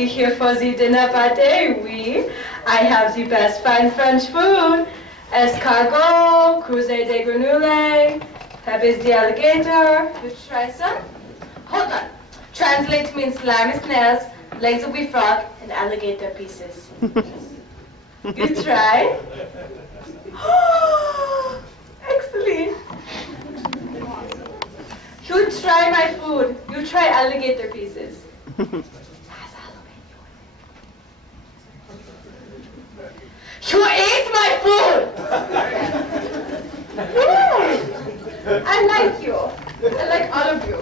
be here for the dinner party, oui. I have the best fine French food. Escargot, creuset de grenouille, Pebbles the alligator. You try some? Hold on. Translate means slimy snails, legs of wheat frog, and alligator pieces. You try? Excellent. You try my food. You try alligator pieces. You ate my food! Yeah. I like you. I like all of you.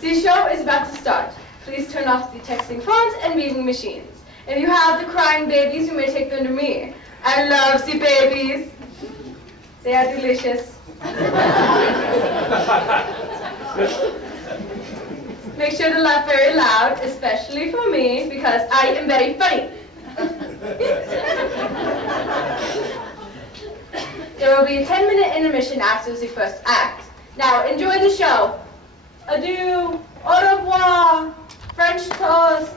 The show is about to start. Please turn off the texting phones and weaving machines. If you have the crying babies, you may take them to me. I love the babies. They are delicious. Make sure to laugh very loud, especially for me, because I am very funny. There will be a 10-minute intermission after the first act. Now, enjoy the show. Adieu, au revoir, French toast.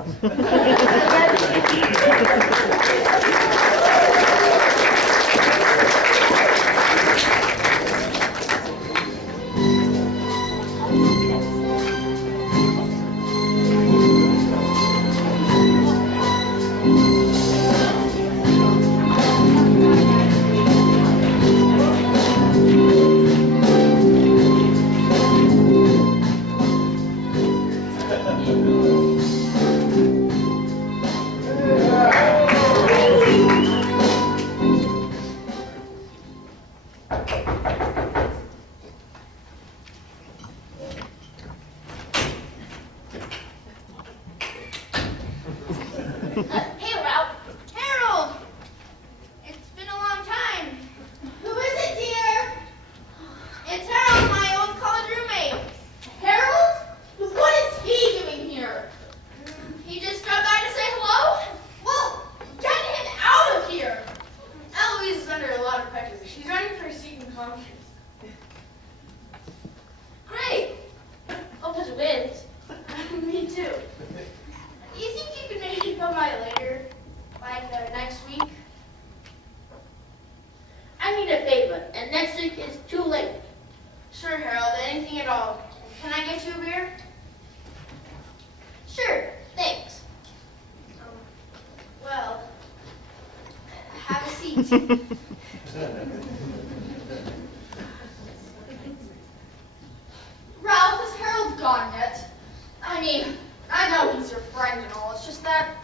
Ralph, is Harold gone yet? I mean, I know he's your friend and all, it's just that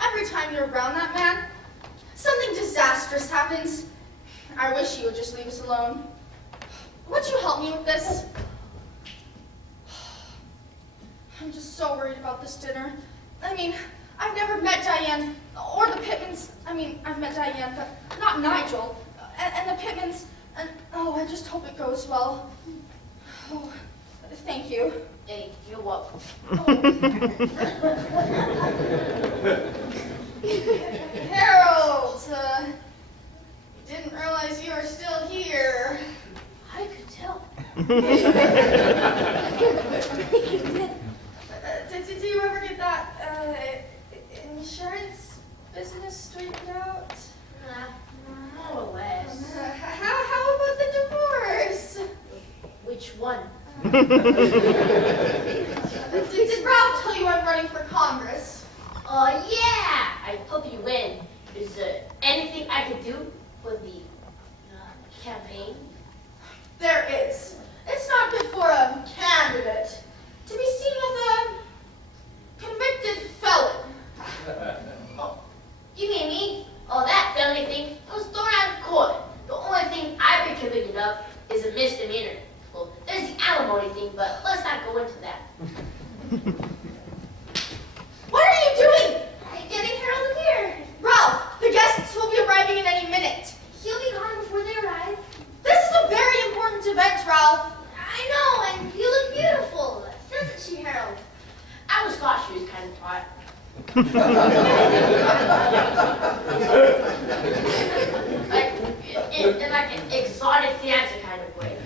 every time you're around that man, something disastrous happens. I wish you would just leave us alone. Would you help me with this? I'm just so worried about this dinner. I mean, I've never met Diane, or the Pittmans. I mean, I've met Diane, but not Nigel. And the Pittmans, and oh, I just hope it goes well. Oh, thank you. Hey, you're welcome. Harold, didn't realize you were still here. I could tell. Did you ever get that insurance business straightened out? More or less. How about the divorce? Which one? Did Ralph tell you I'm running for Congress? Oh, yeah! I hope you win. Is there anything I could do for the campaign? There is. It's not good for a candidate to be seen with a convicted felon. Oh, you mean me? Oh, that felony thing was thrown out of court. The only thing I've been convicted of is a misdemeanor. Well, there's the alimony thing, but let's not go into that. What are you doing? I'm getting Harold a beer. Ralph, the guests will be arriving at any minute. He'll be gone before they arrive. This is a very important event, Ralph. I know, and you look beautiful. Doesn't she, Harold? I always thought she was kind of hot. Like, in like an exotic fiance kind of way.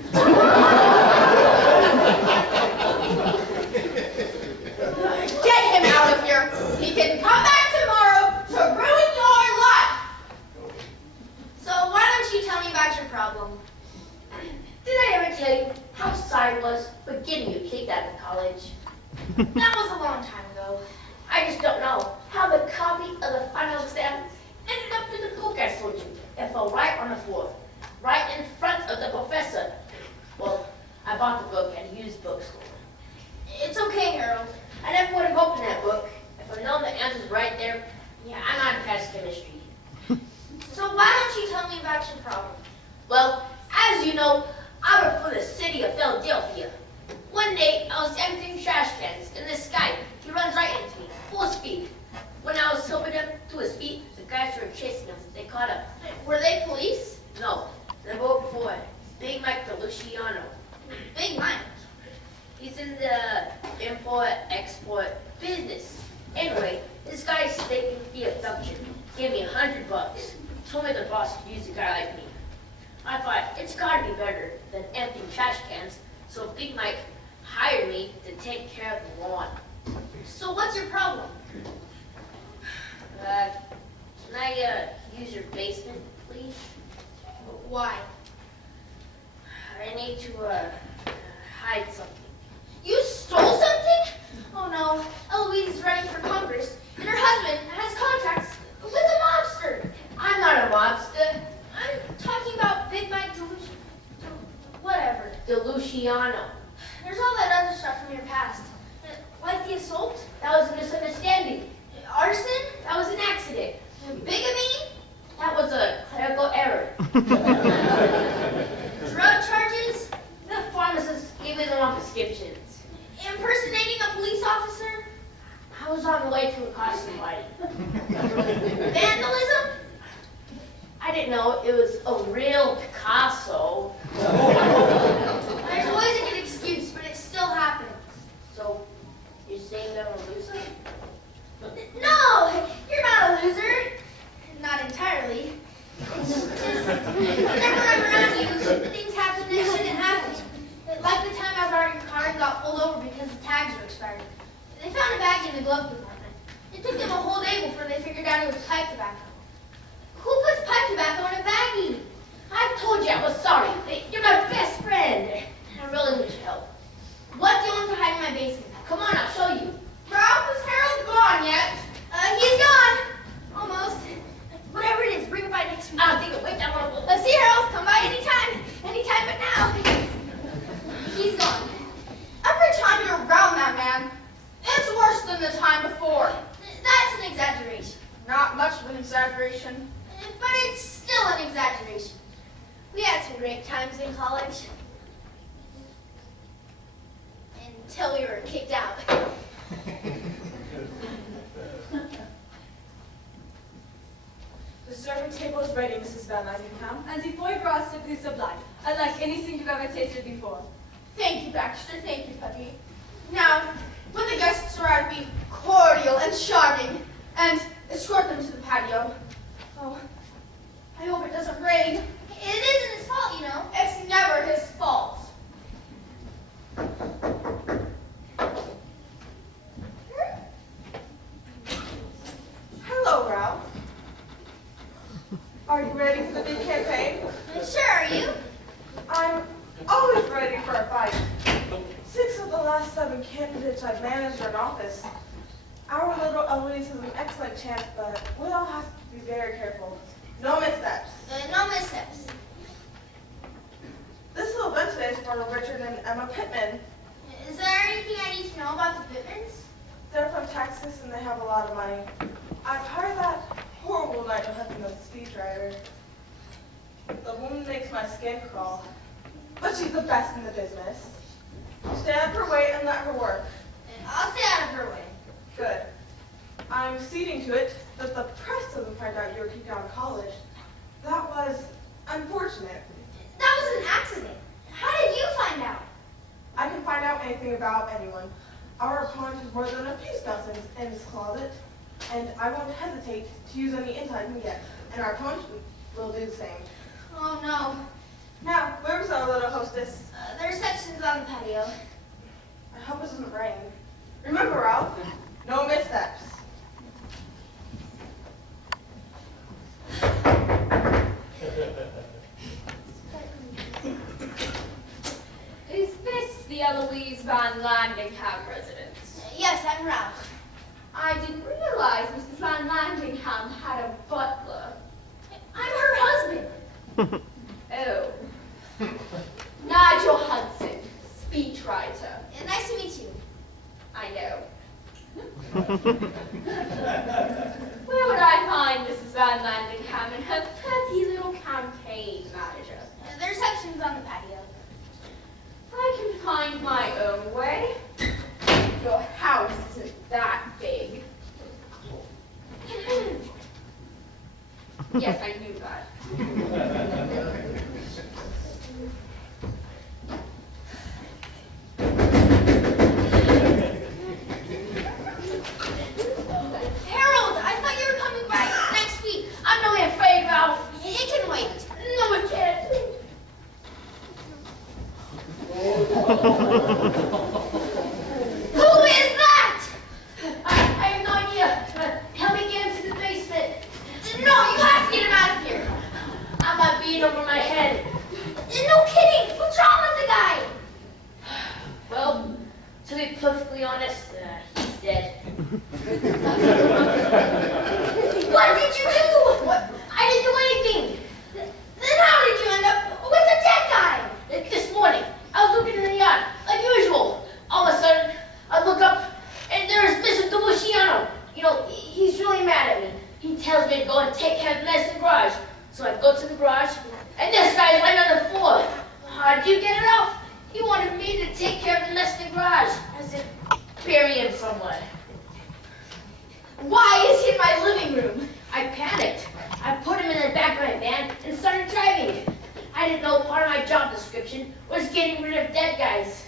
long time ago. I just don't know how the copy of the final exam ended up in the book I sold you. It fell right on the floor, right in front of the professor. Well, I bought the book at a used bookstore. It's okay, Harold. I never would have opened that book if I'd known the answer's right there. Yeah, I'm not past chemistry. So why don't you tell me about your problem? Well, as you know, I work for the city of Philadelphia. One day, I was emptying trash cans, and this guy, he runs right into me, full speed. When I was helping him to his feet, the guys were chasing him. They caught up. Were they police? No, the boat before, Big Mike the Luciano. Big Mike. He's in the import-export business. Anyway, this guy's taking the abduction. Gave me $100. Told me the boss could use a guy like me. I thought, it's gotta be better than emptying trash cans, so Big Mike hired me to take care of the lawn. So what's your problem? Can I use your basement, please? Why? I need to hide something. You stole something? Oh no, Eloise is running for Congress, and her husband has contacts with a mobster. I'm not a mobster. I'm talking about Big Mike whatever. DeLuciano. There's all that other stuff from your past. Like the assault, That was a misunderstanding. arson, That was an accident. bigamy, That was a clerical error. drug charges, The pharmacist gave me the wrong prescriptions. impersonating a police officer, I was on the way to accost somebody. vandalism. I didn't know it was a real Picasso. There's always a good excuse, but it still happens. So, you're saying that I'm a loser? No, you're not a loser. Not entirely. It's just whenever I'm around you, things happen that shouldn't happen. Like the time I borrowed your car and got pulled over because the tags were expired. They found a bag in the glove compartment. It took them a whole day before they figured out it was pipe tobacco. Who puts pipe tobacco in a baggie? I told you I was sorry. You're my best friend. I really need your help. What do you want to hide in my basement? Come on, I'll show you. Ralph, is Harold gone yet? He's gone. Almost. Whatever it is, bring it by next week. I don't think wait that one. See Harold, come by anytime. Anytime but now. He's gone. Every time you're around that man, it's worse than the time before. That's an exaggeration. Not much of an exaggeration. But it's still an exaggeration. We had some great times in college. Until we were kicked out. The serving table is ready, Mrs. Vanlandingham, and the foie gras is simply sublime, unlike anything you've ever tasted before. Thank you, Baxter. Thank you, Puppy. Now, when the guests arrive, be cordial and charming, and escort them to the patio. Oh, I hope it doesn't rain. It isn't his fault, you know. It's never his fault. Hello, Ralph. Are you ready for the big campaign? Sure, are you? I'm always ready for a fight. 6 of the last 7 candidates I've managed are in office. Our little Eloise has an excellent chance, but we all have to be very careful. No missteps. No missteps. This little event today is for Richard and Emma Pittman. Is there anything I need to know about the Pittmans? They're from Texas and they have a lot of money. I've hired that horrible night husband as a speechwriter. The woman makes my skin crawl, but she's the best in the business. Stay out of her way and let her work. I'll stay out of her way. Good. I'm ceding to it that the press doesn't find out you were kicked out of college. That was unfortunate. That was an accident. How did you find out? I can find out anything about anyone. Our opponent has more than a few skeletons in his closet, and I won't hesitate to use any insight I can get, and our opponent will do the same. Oh, no. Now, where's our little hostess? The reception's on the patio. I hope it doesn't rain. Remember, Ralph, no missteps. Is this the Eloise Vanlandingham residence? Yes, I'm Ralph. Wow. I didn't realize Mrs. Vanlandingham had a butler. I'm her husband. Oh. Nigel Hudson, speechwriter. Nice to meet you. I know. Where would I find Mrs. Vanlandingham and her pretty little campaign manager? The reception's on the patio. I can find my own way. Your house isn't that big. Yes, I knew that. Harold, I thought you were coming back next week. I'm only afraid, Ralph. It can wait. No, it can't. Who is that? I have no idea. Help me get into the basement. No, you have to get him out of here. I'm not beating over my head. No kidding. What's wrong with the guy? Well, to be perfectly honest, he's dead. What did you do? What? I didn't do anything. Then how did you end up with a dead guy? This morning, I was looking in the yard, like usual. All of a sudden, I look up, and there's Mr. Luciano. You know, he's really mad at me. He tells me to go and take care of the mess in the garage. So I go to the garage, and this guy's right on the floor. How'd you get it off? He wanted me to take care of the mess in the garage. I said, bury him somewhere. Why is he in my living room? I panicked. I put him in the back of my van and started driving. I didn't know part of my job description was getting rid of dead guys.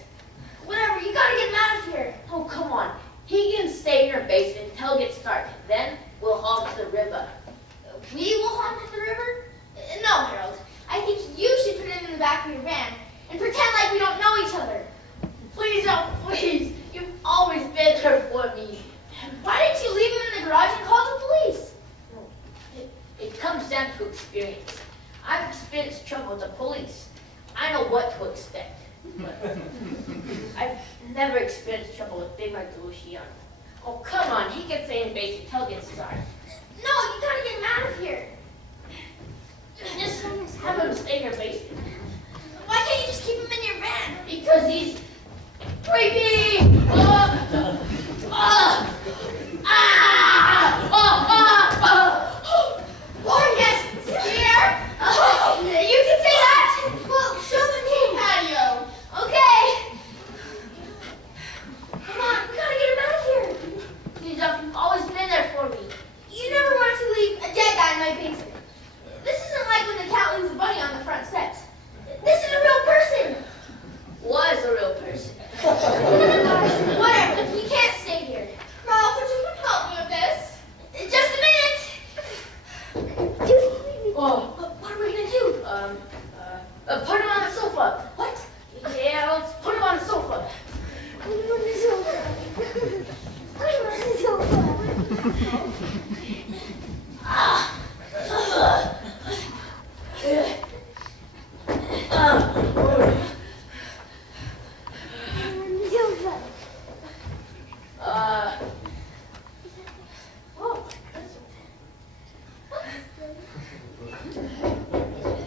Whatever, you gotta get him out of here. Oh, come on. He can stay in your basement until it gets dark. Then we'll haul him to the river. We will hunt at the river? No, Harold. I think you should put him in the back of your van and pretend like we don't know each other. Please, oh, please. You've always been there for me. Why didn't you leave him in the garage and call the police? It comes down to experience. I've experienced trouble with the police. I know what to expect. But I've never experienced trouble with Big Mike Luciano. Oh, come on. He can stay in basic until it gets dark. No, you gotta get him out of here. Just have him stay in your basement. Why can't you just keep him in your van? Because he's creepy! Oh, yes, dear. You can say that. Well, show the king patio. Okay. Come on, we gotta get him out of here. He's always been there for me. You never wanted to leave a dead guy in my basement. This isn't like when the cat leaves a bunny on the front steps. This is a real person. Was a real person. Whatever, we can't stay here. Ralph, would you help me with this? Just a minute. Oh, What are we gonna do? put him on the sofa. What? Yeah, let's put him on the sofa. Put him on the sofa. Put him on the sofa.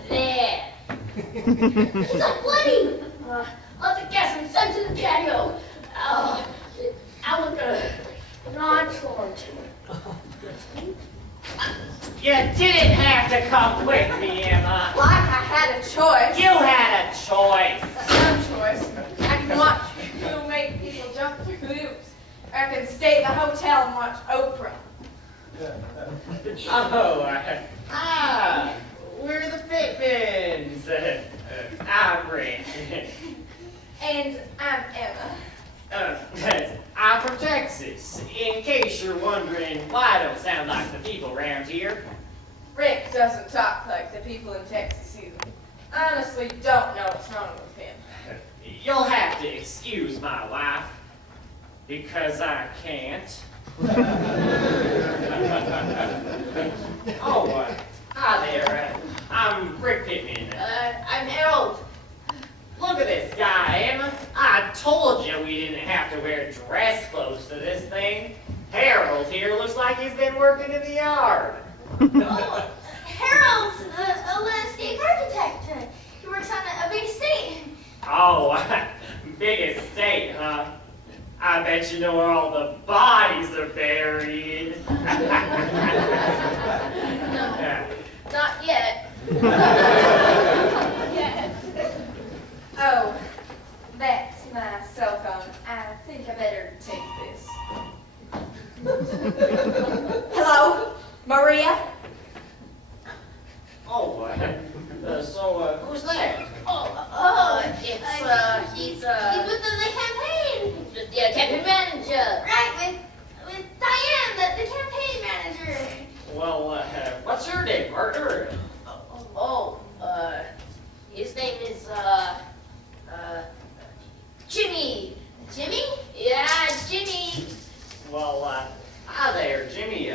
There. He's all bloody. Let the guests and send to the patio. I look nonchalant. You didn't have to come with me, Emma. Like I had a choice. You had a choice. Some choice. I can watch you make people jump through hoops. Or I can stay at the hotel and watch Oprah. We're the Pittmans. I'm Rick. And I'm Emma. I'm from Texas. In case you're wondering why I don't sound like the people around here. Rick doesn't talk like the people in Texas either. Honestly, don't know what's wrong with him. You'll have to excuse my wife, because I can't. Hi there. I'm Rick Pittman. I'm Harold. Look at this guy, Emma. I told you we didn't have to wear dress clothes to this thing. Harold here looks like he's been working in the yard. Oh, Harold's a landscape architect. He works on a big estate. Oh, big estate, huh? I bet you know where all the bodies are buried. Not yet. Oh, that's my cell phone. I think I better take this. Hello, Maria? Oh, who's that? He's He's with the campaign. the campaign manager. Right, with Diane, the campaign manager. Well, what's your name, partner? His name is, Jimmy. Jimmy? Yeah, Jimmy. Well, hi there, Jimmy.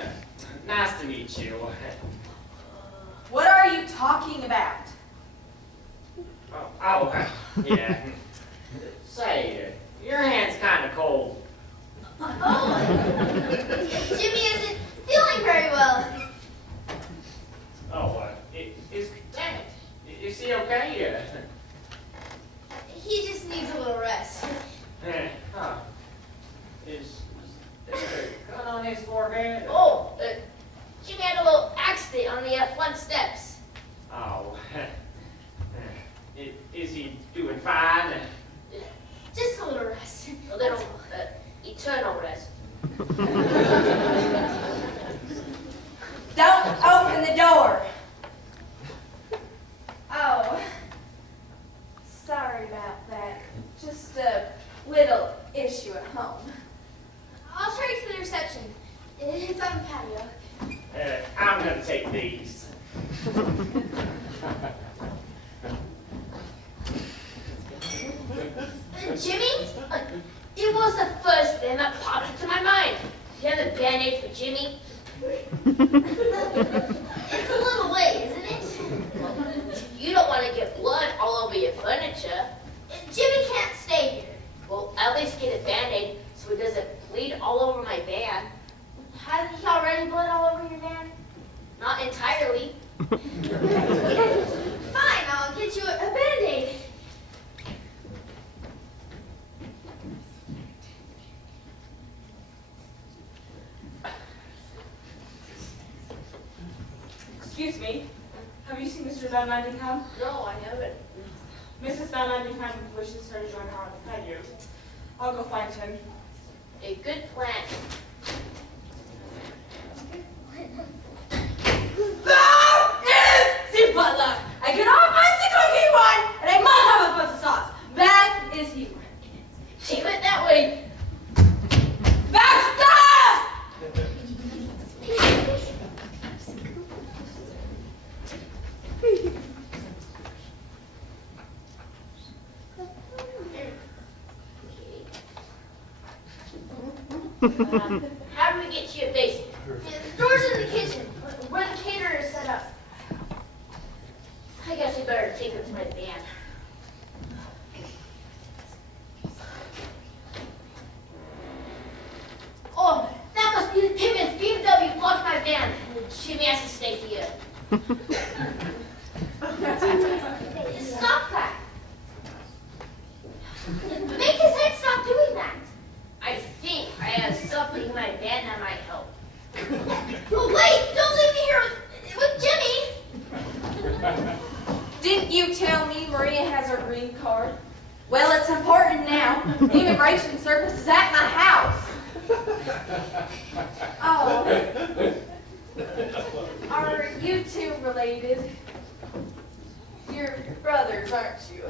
Nice to meet you. What are you talking about? Yeah. Say, your hand's kind of cold. Oh, Jimmy isn't feeling very well. Oh, is he okay? He just needs a little rest. Huh. Is there a cut on his forehead? Jimmy had a little accident on the front steps. Oh. Is he doing fine? Just a little rest. A little, eternal rest. Don't open the door. Oh, sorry about that. Just a little issue at home. I'll show you to the reception. It's on the patio. I'm gonna take these. Jimmy? It was the first thing that popped into my mind. Do you have a Band-Aid for Jimmy? It's a little late, isn't it? You don't want to get blood all over your furniture. Jimmy can't stay here. Well, at least get a Band-Aid so it doesn't bleed all over my van. Hasn't he already bled all over your van? Not entirely. Fine, I'll get you a Band-Aid. Excuse me. Have you seen Mr. Vanlandingham? No, I haven't. Mrs. Vanlandingham wishes her to join her on the patio. I'll go find him. A good plan. There is the butler. I cannot find the cooking one, and I must have a pasta sauce. That is he. She went that way. Baxter! How do we get to your basement? The door's in the kitchen, where the caterer is set up. I guess we better take her to my van. Oh, that must be the Pittman's BMW blocked my van. Jimmy has to stay here. Stop that. Make his head stop doing that. I think I have something in my van that might help. Oh, wait, don't leave me here with Jimmy. Didn't you tell me Maria has her green card? Well, it's important now. The immigration service is at my house. Oh. Are you two related? You're brothers, aren't you?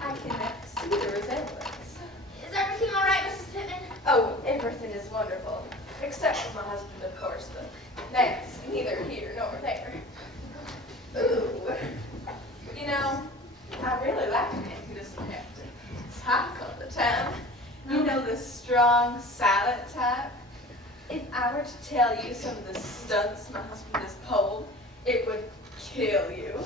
I can see the resemblance. Is everything all right, Mrs. Pittman? Oh, everything is wonderful. Except for my husband, of course, but that's neither here nor there. Ooh. You know, I really like a man who doesn't have to talk all the time. You know, the strong, silent type. If I were to tell you some of the stunts my husband has pulled, it would kill you.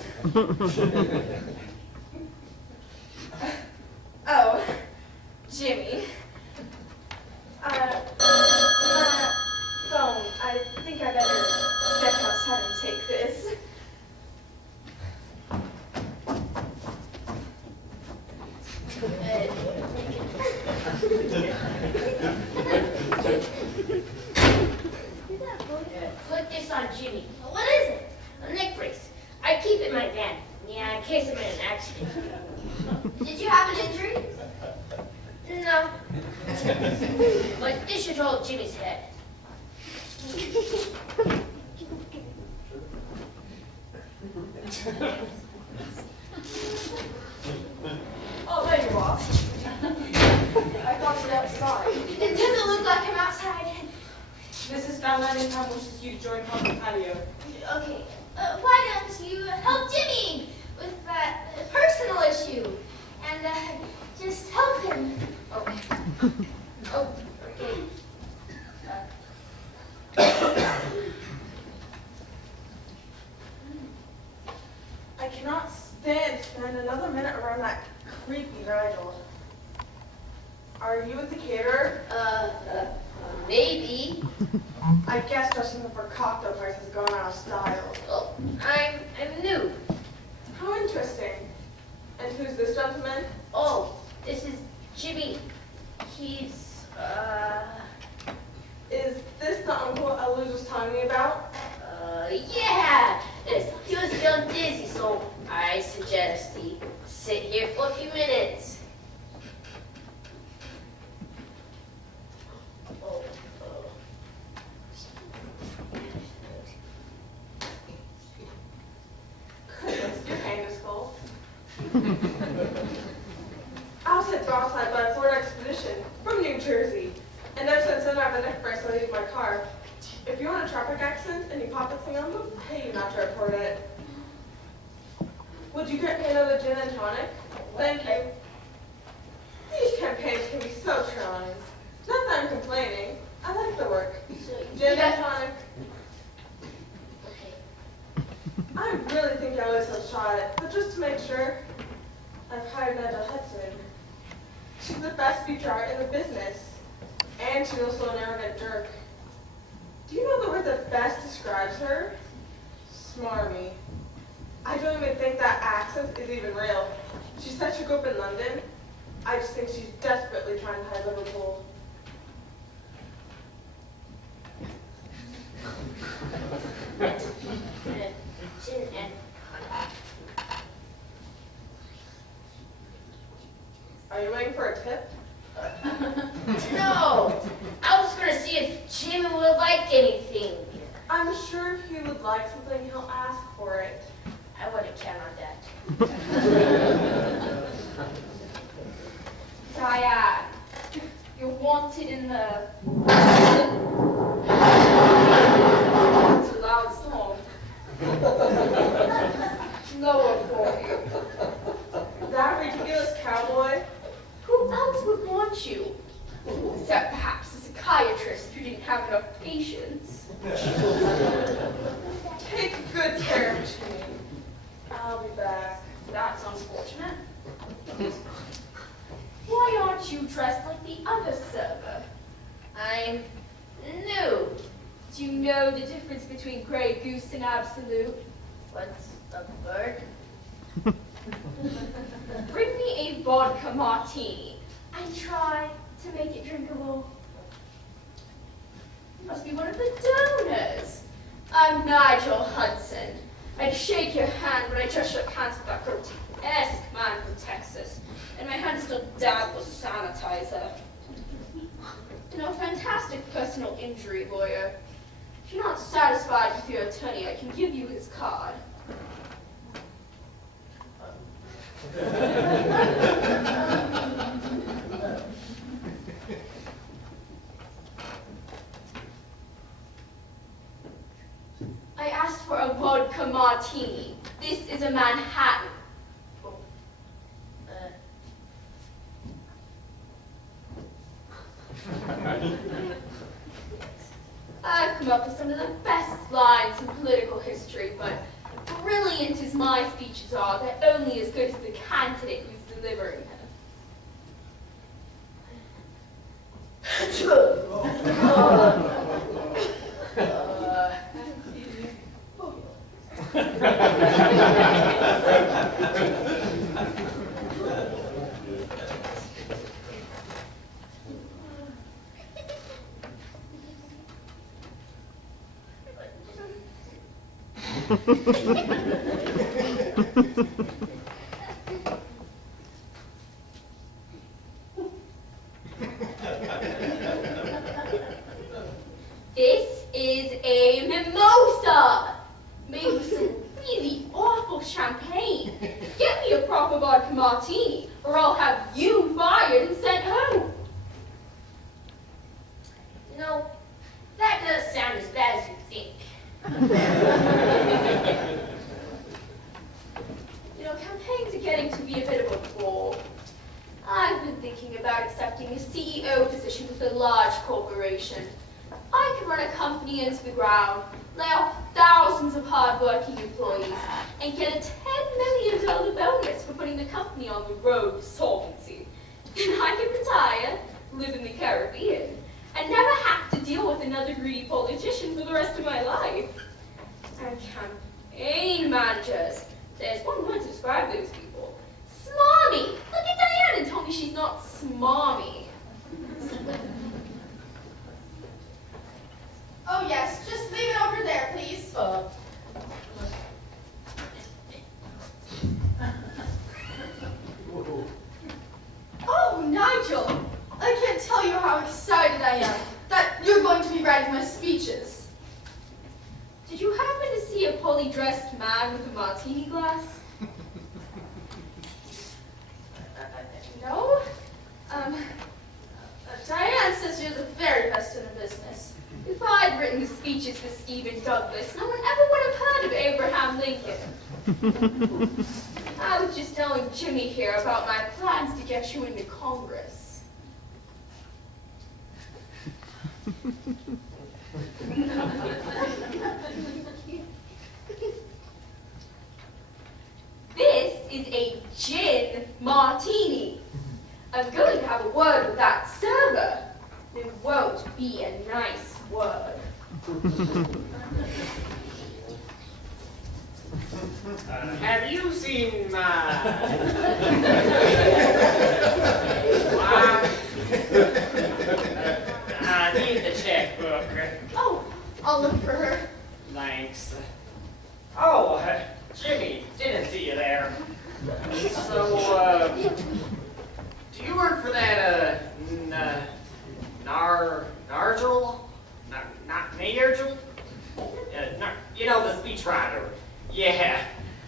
Oh, Put this on Jimmy. What is it? A neck brace. I keep it in my van. Yeah, in case I'm in an accident. Did you have an injury? No. But this should hold Jimmy's head. Oh, there you are. I thought you were outside. It doesn't look like I'm outside. Mrs. Vanlandingham wishes you to join her on the patio. Okay, why don't you help Jimmy with that personal issue? And just help him. Okay. Oh, okay. I cannot stand to spend another minute around that creepy Nigel. Are you with the caterer? Maybe. I guess dressing up for cocktail parties has gone out of style. Oh, I'm new. How interesting. And who's this gentleman? Oh, this is Jimmy. He's, Is this the uncle Eluz was telling me about? yeah. He was feeling dizzy, so I suggest he sit here for a few minutes. Goodness, your hand is cold. I was hit broadside by a Ford Expedition from New Jersey. And ever since then, I've been neck brace when I leave my car. If you're in a traffic accident and you pop the thing on, they'll pay you not to report it. Would you get me another gin and tonic? Thank you. These campaigns can be so trying. Not that I'm complaining. I like the work. Gin and tonic. Okay. I really think I always have shot it, but just to make sure, I've hired Nigel Hudson. She's the best speaker art in the business, and she's also an arrogant jerk. Do you know the word that best describes her? Smarmy. I don't even think that accent is even real. She said she grew up in London. I just think she's desperately trying to hide Liverpool. Gin and Are you waiting for a tip? No! I was just gonna see if Jimmy would like anything. I'm sure if he would like something, he'll ask for it. I wouldn't count on that. Diane, you're wanted in the... That's a loud song. lower 40. That ridiculous cowboy? Who else would want you? Except perhaps a psychiatrist who didn't have enough patience. Take good care of Jimmy. I'll be back. That's unfortunate. Why aren't you dressed like the other server? I'm new. Do you know the difference between Grey Goose and Absolute? What's a bird? Bring me a vodka martini and try to make it drinkable. You must be one of the donors. I'm Nigel Hudson. I'd shake your hand, but I just shook hands with that grotesque man from Texas, and my hand is still damp with sanitizer. You know, fantastic personal injury lawyer. If you're not satisfied with your attorney, I can give you his card. I asked for a vodka martini. This is a Manhattan. Oh. I've come up with some of the best lines in political history, but brilliant as my speeches are, they're only as good as the candidate who's delivering them. This is a mimosa, made with some really awful champagne. Get me a proper vodka martini, or I'll have you fired and sent home. You know, that does sound as bad as you think. You know, campaigns are getting to be a bit of a bore. I've been thinking about accepting a CEO position with a large corporation. I can run a company into the ground, lay off thousands of hard-working employees, and get a $10 million bonus for putting the company on the road to solvency. Then I can retire, live in the Caribbean, and never have to deal with another greedy politician for the rest of my life. And campaign managers. There's one word to describe those people. Smarmy. Look at Diane and tell me she's not smarmy. Oh yes, just leave it over there, please. Oh, Nigel, I can't tell you how excited I am that you're going to be writing my speeches. Did you happen to see a poorly dressed man with a martini glass? No? Diane says you're the very best in the business. If I'd written the speeches for Stephen Douglas, no one ever would have heard of Abraham Lincoln. I was just telling Jimmy here about my plans to get you into Congress. This is a gin martini. I'm going to have a word with that server. It won't be a nice word. Have you seen my I need the checkbook. Oh, I'll look for her. Thanks. Oh, Jimmy, didn't see you there. So, do you work for that, Nargel? Not Nargel? You know, the speechwriter. Yeah,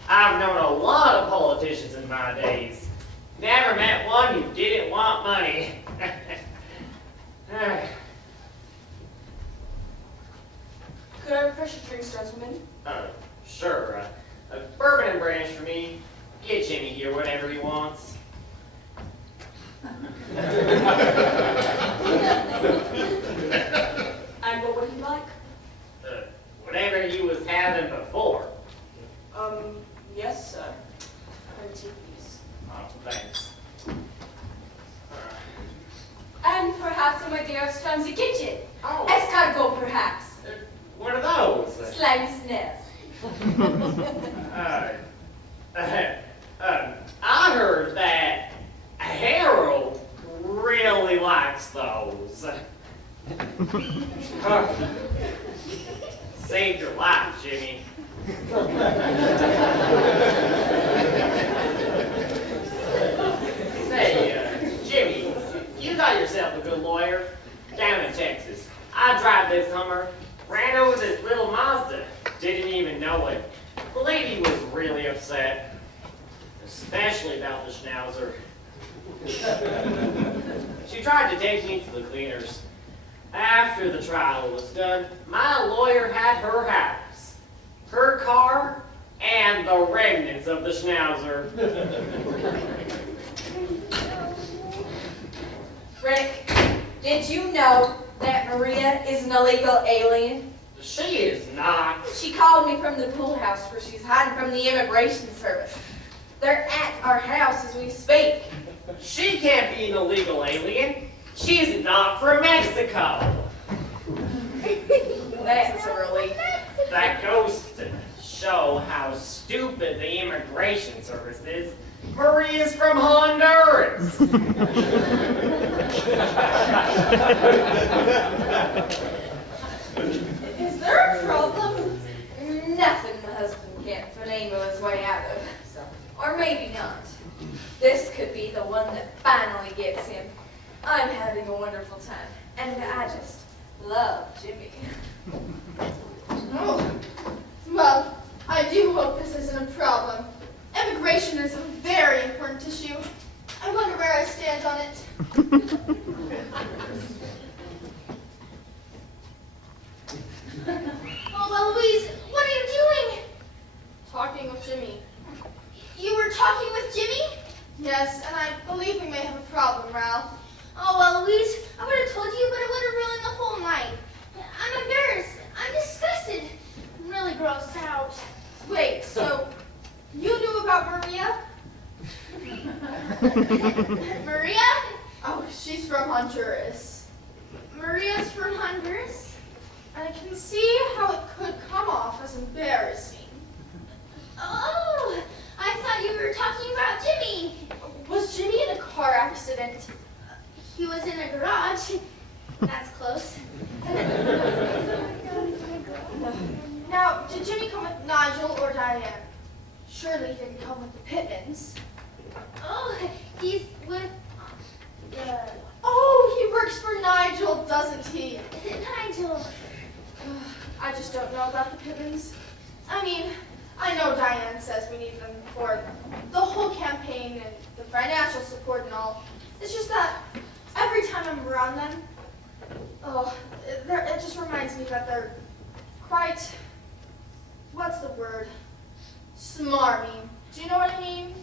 I've known a lot of politicians in my days. Never met one who didn't want money. Could I refresh your drinks, gentlemen? Sure. A bourbon and branch for me. Get Jimmy here whatever he wants. And what would he like? Whatever he was having before. Yes, sir. I'm going to take these. Oh, thanks. And perhaps some ideas from the kitchen. Oh. Escargot, perhaps. What are those? Slimy sniff. I heard that Harold really likes those. Saved your life, Jimmy. Say, Jimmy, you got yourself a good lawyer down in Texas. I drive this Hummer, ran over this little Mazda, didn't even know it. The lady was really upset, especially about the Schnauzer. She tried to take me to the cleaners. After the trial was done, my lawyer had her house, her car, and the remnants of the Schnauzer. Rick, did you know that Maria is an illegal alien? She is not. She called me from the pool house where she's hiding from the immigration service. They're at our house as we speak. She can't be an illegal alien. She's not from Mexico. That's a relief. That goes to show how stupid the immigration service is. Maria's from Honduras. Is there a problem? Nothing, husband. Or maybe not. This could be the one that finally gets him. I'm having a wonderful time, and I just love Jimmy. Oh, well, I do hope this isn't a problem. Immigration is a very important issue. I wonder where I stand on it. Oh, well, Louise, what are you doing? Talking with Jimmy. You were talking with Jimmy? Yes, and I believe we may have a problem, Ralph. Oh, well, Louise, I would have told you, but it would have ruined the whole night. I'm embarrassed. I'm disgusted. I'm really grossed out. Wait, so you knew about Maria? Maria? Oh, she's from Honduras. Maria's from Honduras? I can see how it could come off as embarrassing. Oh, I thought you were talking about Jimmy. Was Jimmy in a car accident? He was in a garage. That's close. Now, did Jimmy come with Nigel or Diane? Surely he didn't come with the Pittmans. Oh, he's with Oh, he works for Nigel, doesn't he? Nigel. I just don't know about the Pittmans. I mean, I know Diane says we need them for the whole campaign and the financial support and all. It's just that every time I'm around them, it just reminds me that they're quite, what's the word? Smarmy. Do you know what I mean?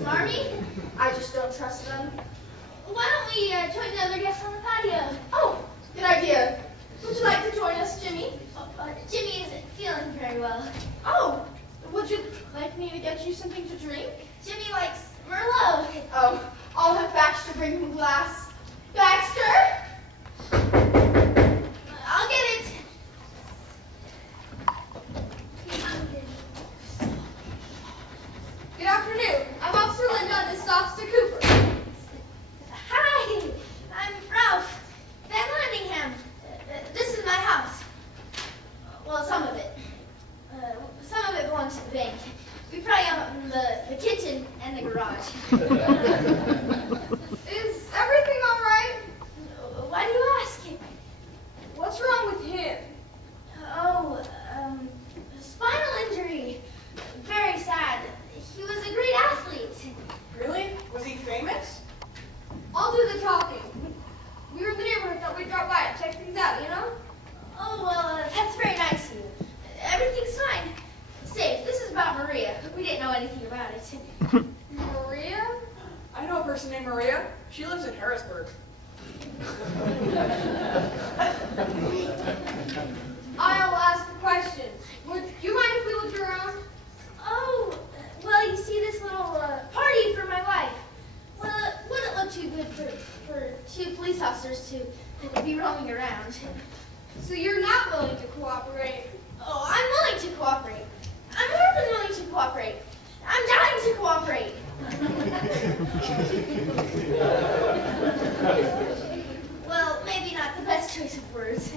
Smarmy? I just don't trust them. Why don't we join the other guests on the patio? Oh, good idea. Would you like to join us, Jimmy? Jimmy isn't feeling very well. Oh, would you like me to get you something to drink? Jimmy likes Merlot. Oh, I'll have Baxter bring him a glass. Baxter? I'll get it. Good afternoon. I'm Officer Linda and this is Officer Cooper. Hi, I'm Ralph. Vanlandinghams. This is my house. Well, some of it. Some of it belongs to the bank. We probably own the kitchen and the garage. Is everything all right? Why do you ask? What's wrong with him? Oh, spinal injury. Very sad. He was a great athlete. Really? Was he famous? I'll do the talking. We were in the neighborhood, thought we'd drop by and check things out, you know? Oh, well, that's very nice of you. Everything's fine. Safe. This is about Maria. We didn't know anything about it. Maria? I know a person named Maria. She lives in Harrisburg. I'll ask the questions. Would you mind if we looked around? Oh, well, you see this little party for my wife. Well, it wouldn't look too good for two police officers to be roaming around. So you're not willing to cooperate? Oh, I'm willing to cooperate. I'm more than willing to cooperate. I'm dying to cooperate. Well, maybe not the best choice of words,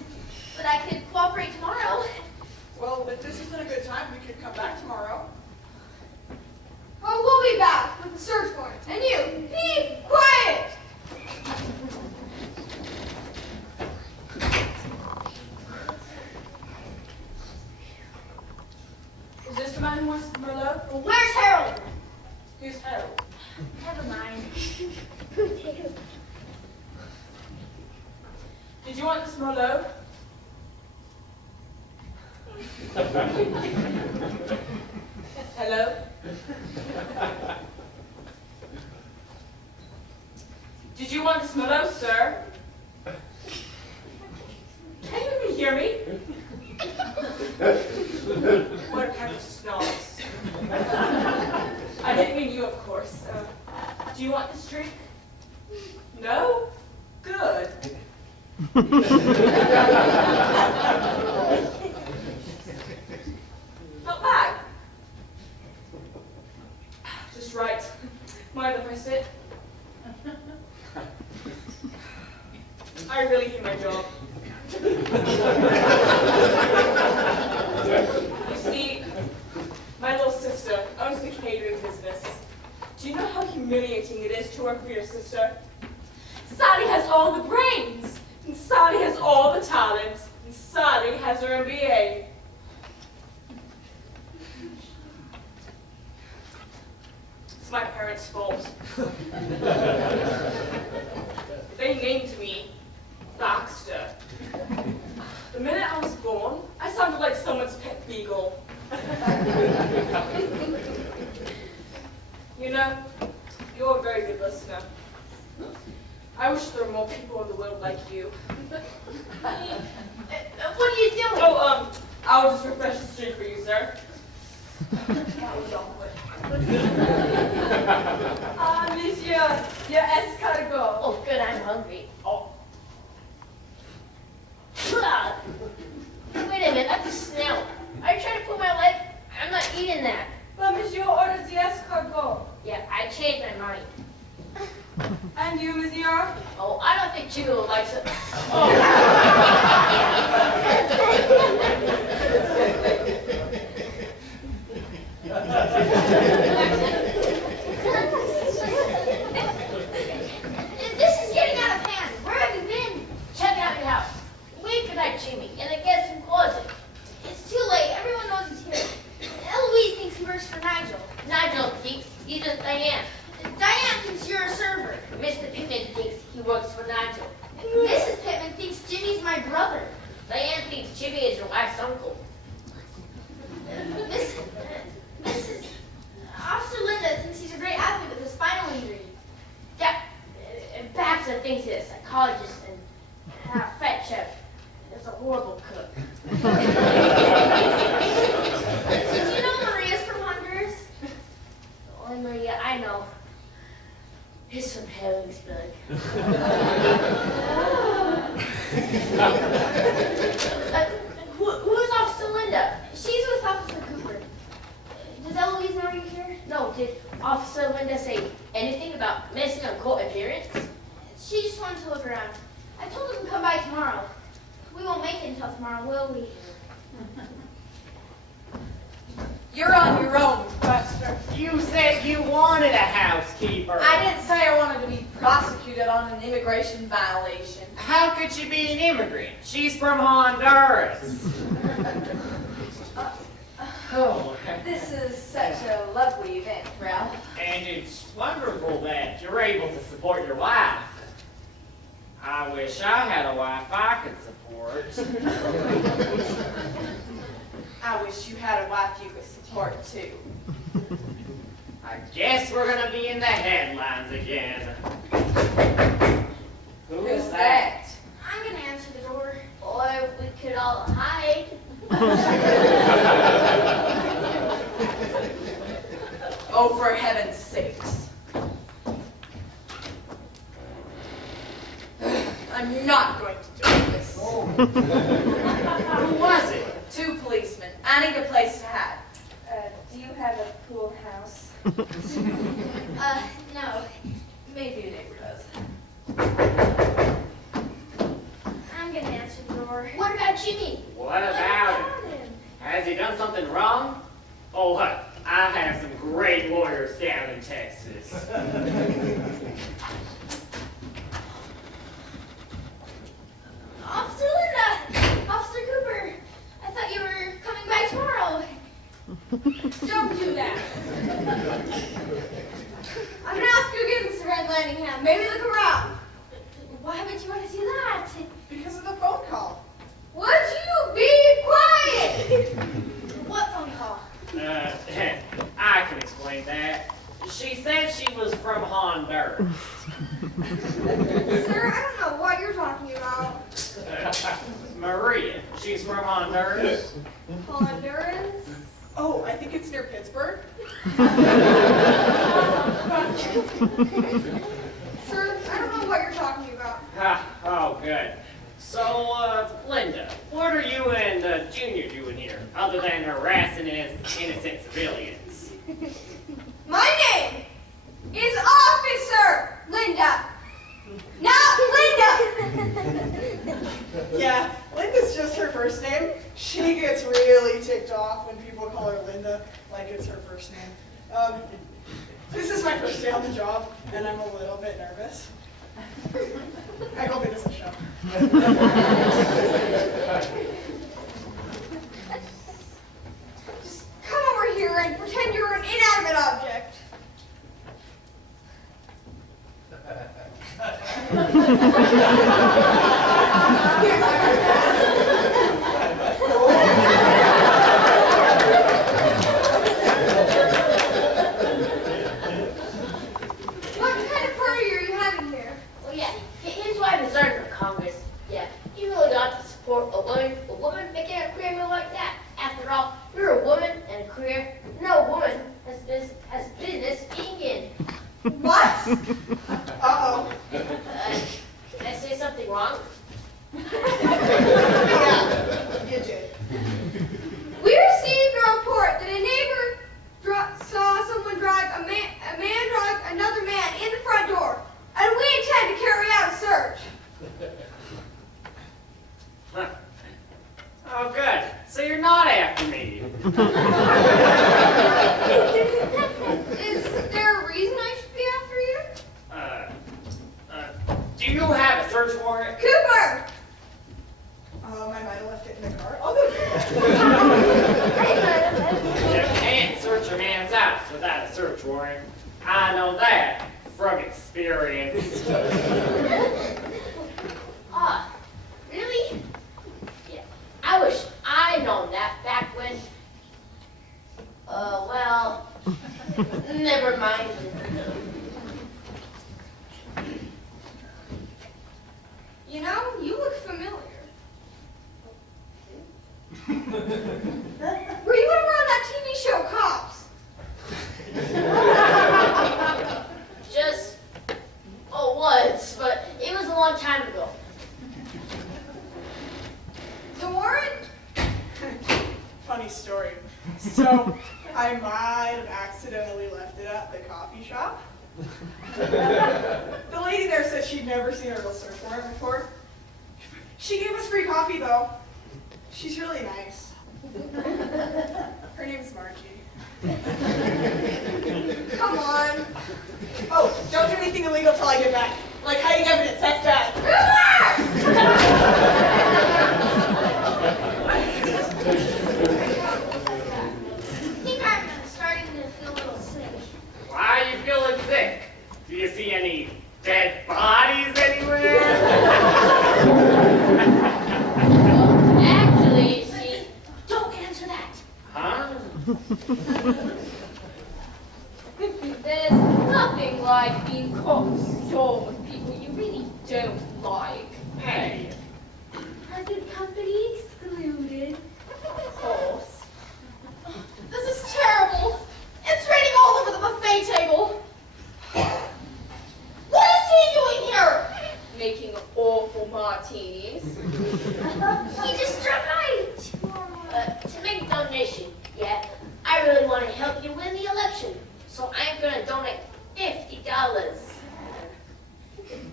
but I could cooperate tomorrow. Well, if this isn't a good time, we could come back tomorrow. Oh, we'll be back with the search warrant. And you, be quiet! Is this the man who wants Merlot? Well, where's Harold? Who's Harold? Never mind. Did you want this Merlot? Hello? Did you want this Merlot, sir? Can you even hear me? What a pack of snobs. I didn't mean you, of course. Do you want this drink? No? Good. Not bad. Just right. Mind if I sit? I really hate my job. Sadi has her MBA. It's my parents' fault. They named me Baxter. The minute I was born, I sounded like someone's pet beagle. You know, you're a very good listener. I wish there were more people in the world like you. What are you doing? Oh, I'll just refresh the street for you, sir. That was awkward. Monsieur, your escargot. Oh, good, I'm hungry. Oh, Wait a minute, that's a snail. Are you trying to pull my leg? I'm not eating that. But Monsieur ordered the escargot. Yeah, I changed my mind. And you, Monsieur? Oh, I don't think Jimmy will like it. This is getting out of hand. Where have you been? Check out your house. Wait for that Jimmy in the guest room closet. It's too late. Everyone knows he's here. Eloise thinks he works for Nigel. Nigel thinks he's with Diane. Diane thinks you're a server. Mr. Pittman thinks he works for Nigel. And Mrs. Pittman thinks Jimmy's my brother. Diane thinks Jimmy is your wife's uncle. Mrs. Officer Linda thinks he's a great athlete with a spinal injury. Yeah, Baxter thinks he's a psychologist and a fat chef. It's a horrible cook. Did you know Maria's from Honduras? The only Maria I know is from Harrisburg. Who's Officer Linda? She's with Officer Cooper. Does Eloise know you here? No, did Officer Linda say anything about missing a court appearance? She just wanted to look around. I told her to come by tomorrow. We won't make it until tomorrow, will we? You're on your own, Buster. You said you wanted a housekeeper. I didn't say I wanted to be prosecuted on an immigration violation. How could she be an immigrant? She's from Honduras. Oh, This is such a lovely event, Ralph. and it's wonderful that you're able to support your wife. I wish I had a wife I could support. I wish you had a wife you could support, too. I guess we're gonna be in the headlines again. Who's that? I'm gonna answer the door. Or we could all hide. Oh, for heaven's sakes. I'm not going to do this. Who was it? 2 policemen. I need a place to hide. Do you have a pool house? No. Maybe your neighbor does. I'm gonna answer the door. What about Jimmy? What about him? Has he done something wrong? Oh, what? I have some great lawyers down in Texas. Officer Linda! Officer Cooper! I thought you were coming by tomorrow. Don't do that. I'm gonna ask you again, Mr. Vanlandingham. Maybe look around. Why would you want to do that? Because of the phone call. Would you be quiet? What phone call? I can explain that. She said she was from Honduras. Sir, I don't know what you're talking about. Maria, she's from Honduras. Honduras? Oh, I think it's near Pittsburgh. Sir, I don't know what you're talking about. Oh, good. So, Linda, what are you and Junior doing here, other than harassing innocent civilians? My name is Officer Linda. Not Linda! Yeah, Linda's just her first name. She gets really ticked off when people call her Linda like it's her first name. This is my first day on the job, and I'm a little bit nervous. I hope it doesn't show. a woman making a career move like that? After all, you're a woman and a career. No woman has business being in. What? Uh-oh. Did I say something wrong? Yeah, you did. We received a report that a neighbor saw someone drag a man drag another man in the front door, and we intend to carry out a search. Huh. Oh, good. So you're not after me. Is there a reason I should be after you? Do you have a search warrant? Cooper! I might have left it in the car. I'll go get You can't search a man's house without a search warrant. I know that from experience. Really? Yeah. I wish I'd known that back when. Well, never mind. You know, you look familiar. Were you ever on that TV show Cops? Just, once, but it was a long time ago. The warrant? Funny story. So, I might have accidentally left it at the coffee shop. The lady there said she'd never seen a real search warrant before. She gave us free coffee, though. She's really nice. Her name's Margie. Come on. Oh, don't do anything illegal till I get back. Like hiding evidence, that's bad. I think I'm starting to feel a little sick. Why are you feeling sick? Do you see any dead bodies anywhere? Actually, you see, Don't answer that. Huh? There's nothing like being caught storm with people you really don't like. Hey. Present company excluded. Of course. This is terrible. It's raining all over the buffet table. What is he doing here? Making awful martinis. He just struck right. to make a donation, yeah, I really want to help you win the election, so I'm going to donate $50.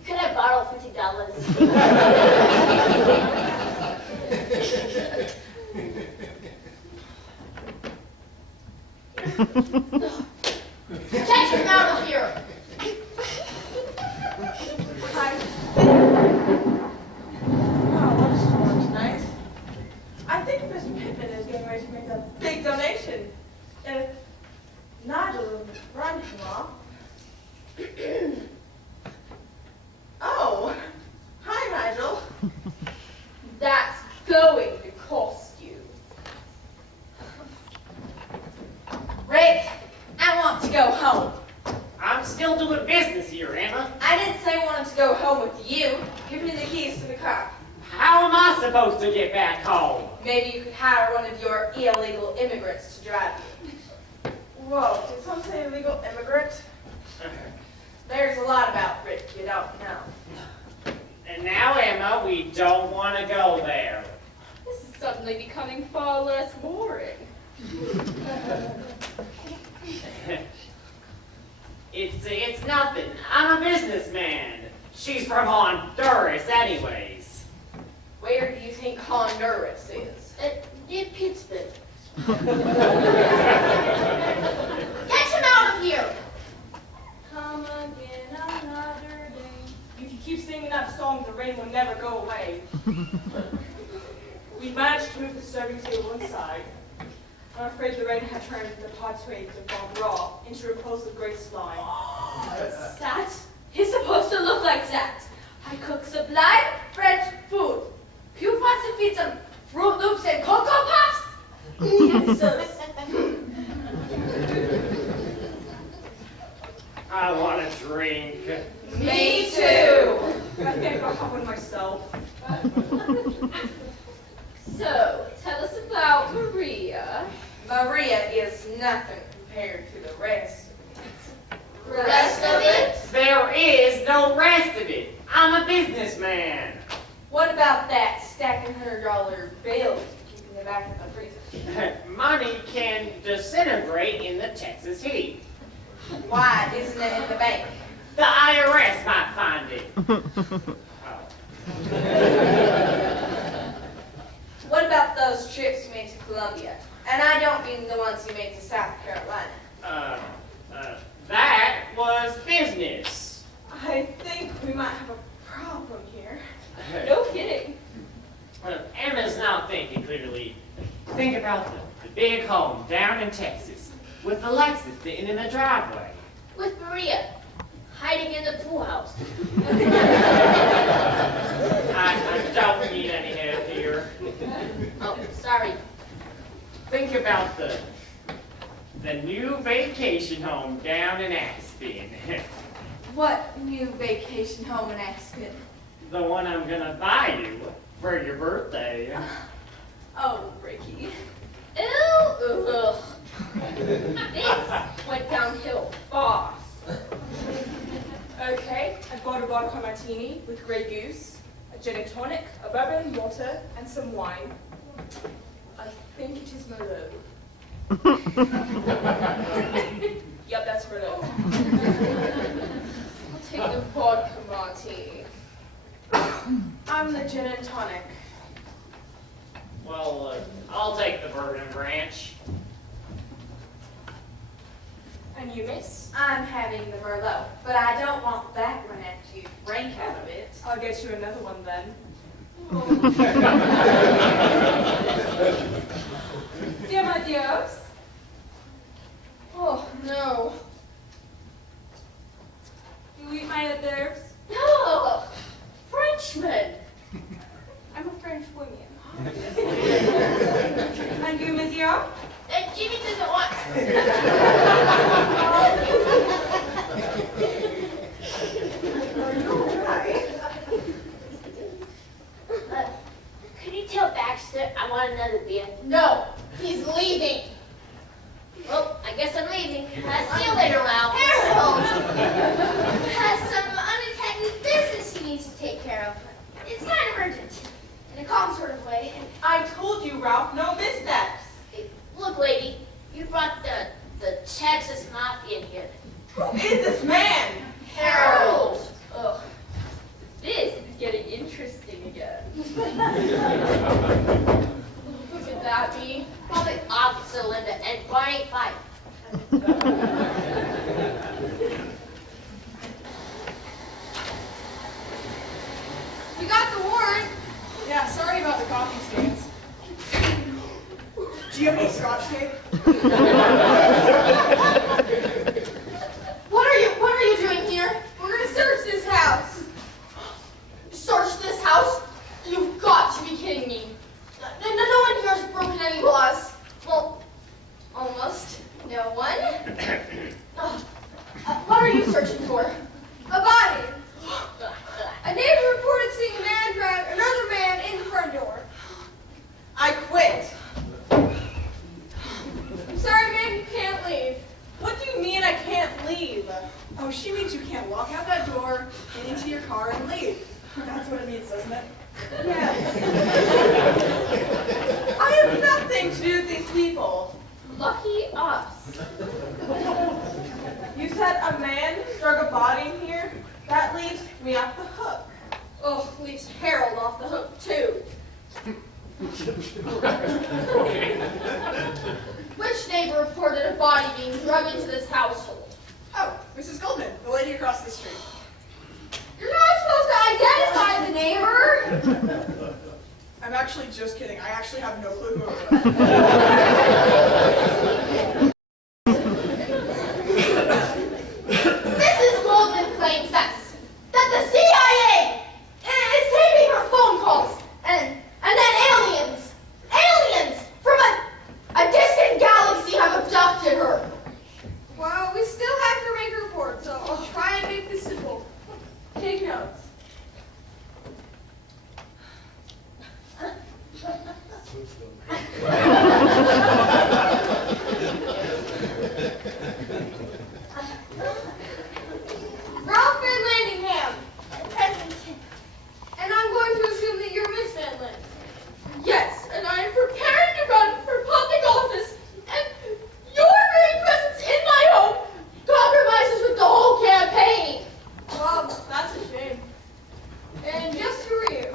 Could I borrow $50? Get him out of here. Hi. Oh, what a storm tonight. I think Miss Pippin is getting ready to make a big donation. And if Nigel will run him off. Oh, hi, Nigel. That's going to cost you. Rick, I want to go home. I'm still doing business here, Emma. I didn't say I wanted to go home with you. Give me the keys to the car. How am I supposed to get back home? Maybe you could hire one of your illegal immigrants to drive you. Whoa, did some say illegal immigrant? There's a lot about Rick you don't know. And now, Emma, we don't want to go there. This is suddenly becoming far less boring. It's nothing. I'm a businessman. She's from Honduras anyways. Where do you think Honduras is? Near Pittsburgh. Get him out of here. Come again another day. If you keep singing that song, the rain will never go away. We managed to move the serving table inside. I'm afraid the rain had turned the pot's weight to form raw into repulsive gray slime. That is supposed to look like that. I cook sublime French food. You want to feed some Fruit Loops and Cocoa Puffs? Yes, I want a drink. Me too. I think I'll have one myself. So, tell us about Maria. Maria is nothing compared to the rest of it. Rest of it? There is no rest of it. I'm a businessman. What about that stacking $100 bills to keep in the back of the freezer? Money can disintegrate in the Texas heat. Why isn't it in the bank? The IRS might find it. What about those trips you made to Columbia? And I don't mean the ones you made to South Carolina. That was business. I think we might have a problem here. No kidding. Emma's not thinking clearly. Think about the big home down in Texas with the Lexus sitting in the driveway. With Maria, hiding in the pool house. I don't need any help here. Oh, sorry. Think about the new vacation home down in Aspen. What new vacation home in Aspen? The one I'm gonna buy you for your birthday. Oh, Ricky. Ew, ugh. This went downhill fast. Okay, I've got a vodka martini with Grey Goose, a gin and tonic, a bourbon, water, and some wine. I think it is Merlot. Yep, that's Merlot. I'll take the vodka martini. I'm the gin and tonic. Well, I'll take the bourbon branch. And you, miss? I'm having the Merlot, but I don't want that one after you drink out of it. I'll get you another one then. See my dears? Oh, no. You eat my hors d'oeuvres? No! Frenchman! I'm a French woman. And you, monsieur? Jimmy doesn't want... Are you alright? Can you tell Baxter I want another beer? No, he's leaving. Well, I guess I'm leaving. See you later, Lau. Harold has some unattended business he needs to take care of. It's kind of urgent, in a calm sort of way. I told you, Ralph, no missteps. Hey, look, lady, you brought the Texas Mafia in here. Who is this man? Harold! Ugh. This is getting interesting again. Who could that be? Probably Officer Linda and Barney Fife. You got the warrant. Yeah, sorry about the coffee stains. Do you have any scotch tape? What are you doing here? We're gonna search this house. Search this house? You've got to be kidding me. No one here has broken any laws. Well, almost. No one. What are you searching for? A body. A neighbor reported seeing a man drive another man in the front door. I quit. I'm sorry, man, you can't leave. What do you mean I can't leave? Oh, she means you can't walk out that door, get into your car, and leave. That's what it means, doesn't it? Yes. I have nothing to do with these people. Lucky us. You said a man drug a body in here? That leaves me off the hook. Oh, leaves Harold off the hook, too. Which neighbor reported a body being drugged into this household? Oh, Mrs. Goldman, the lady across the street. You're not supposed to identify the neighbor. I'm actually just kidding. I actually have no clue who it was. Mrs. Goldman claims that the CIA is taping her phone calls and then aliens from a distant galaxy have abducted her. Well, we still have to make a report, so I'll try and make this simple. Take notes. Ralph Vanlandingham, present. And I'm going to assume that you're Miss Vanland. Yes, and I am preparing to run for public office, and your very presence in my home compromises with the whole campaign. Well, that's a shame. And just who are you?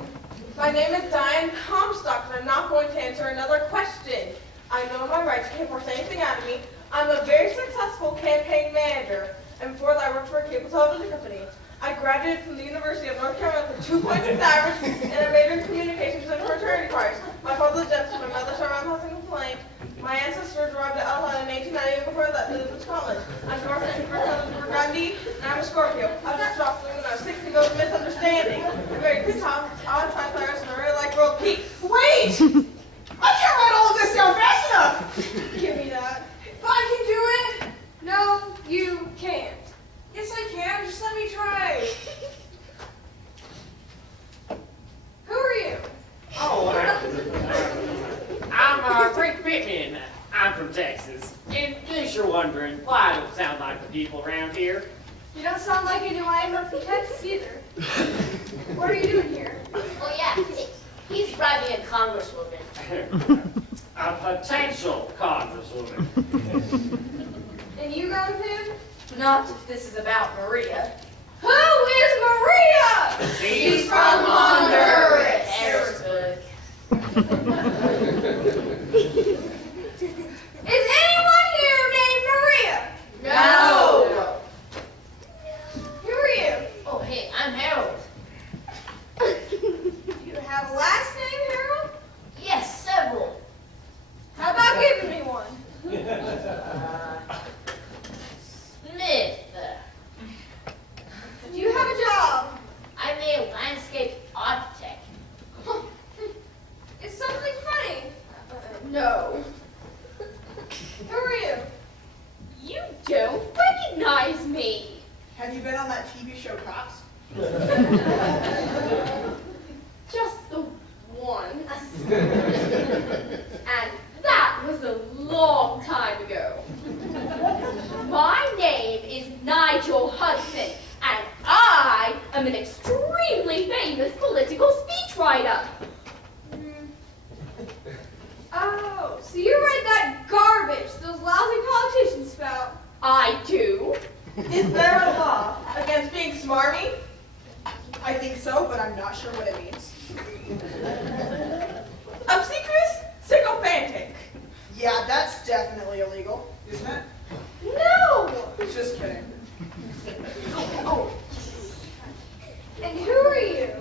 My name is Diane Comstock, and I'm not going to answer another question. I know my rights. You can't force anything out of me. I'm a very successful campaign manager, and before that I worked for a cable television company. I graduated from the University of North Carolina with a 2.6 average and a major in communications and fraternity choirs. My father was dentist, my mother started around housing complaint. My ancestors arrived at Alhine in 1890, and before that lived in Scotland. I'm North and Burgundy, and I'm a Scorpio. I was just off when I was 16 goes misunderstanding. I'm very quick odd transparent, and I really like world peace. Wait! I can't write all of this down fast enough! Give me that. But I can do it! No, you can't. Yes, I can. Just let me try. Who are you? Oh, I'm Rick Pittman. I'm from Texas. In case you're wondering why I don't sound like the people around here. You don't sound like anyone I'm from Texas either. What are you doing here? Oh yeah, he's bribing a congresswoman. A potential congresswoman. And you go with him? Not if this is about Maria. Who is Maria? She's from Honduras. Harrisburg. Is anyone here named Maria? No. Who are you? Oh hey, I'm Harold. You have a last name, Harold? Yes, several. How about giving me one? Smith. Do you have a job? I'm a landscape architect. Is something funny? No. Who are you? You don't recognize me. Have you been on that TV show Cops? Just the once. And that was a long time ago. My name is Nigel Hudson, and I am an extremely famous political speechwriter. Oh, so you write that garbage those lousy politicians spout. I do. Is there a law against being smarmy? I think so, but I'm not sure what it means. Obsequious? Sycophantic? Yeah, that's definitely illegal, isn't it? No! Just kidding. And who are you?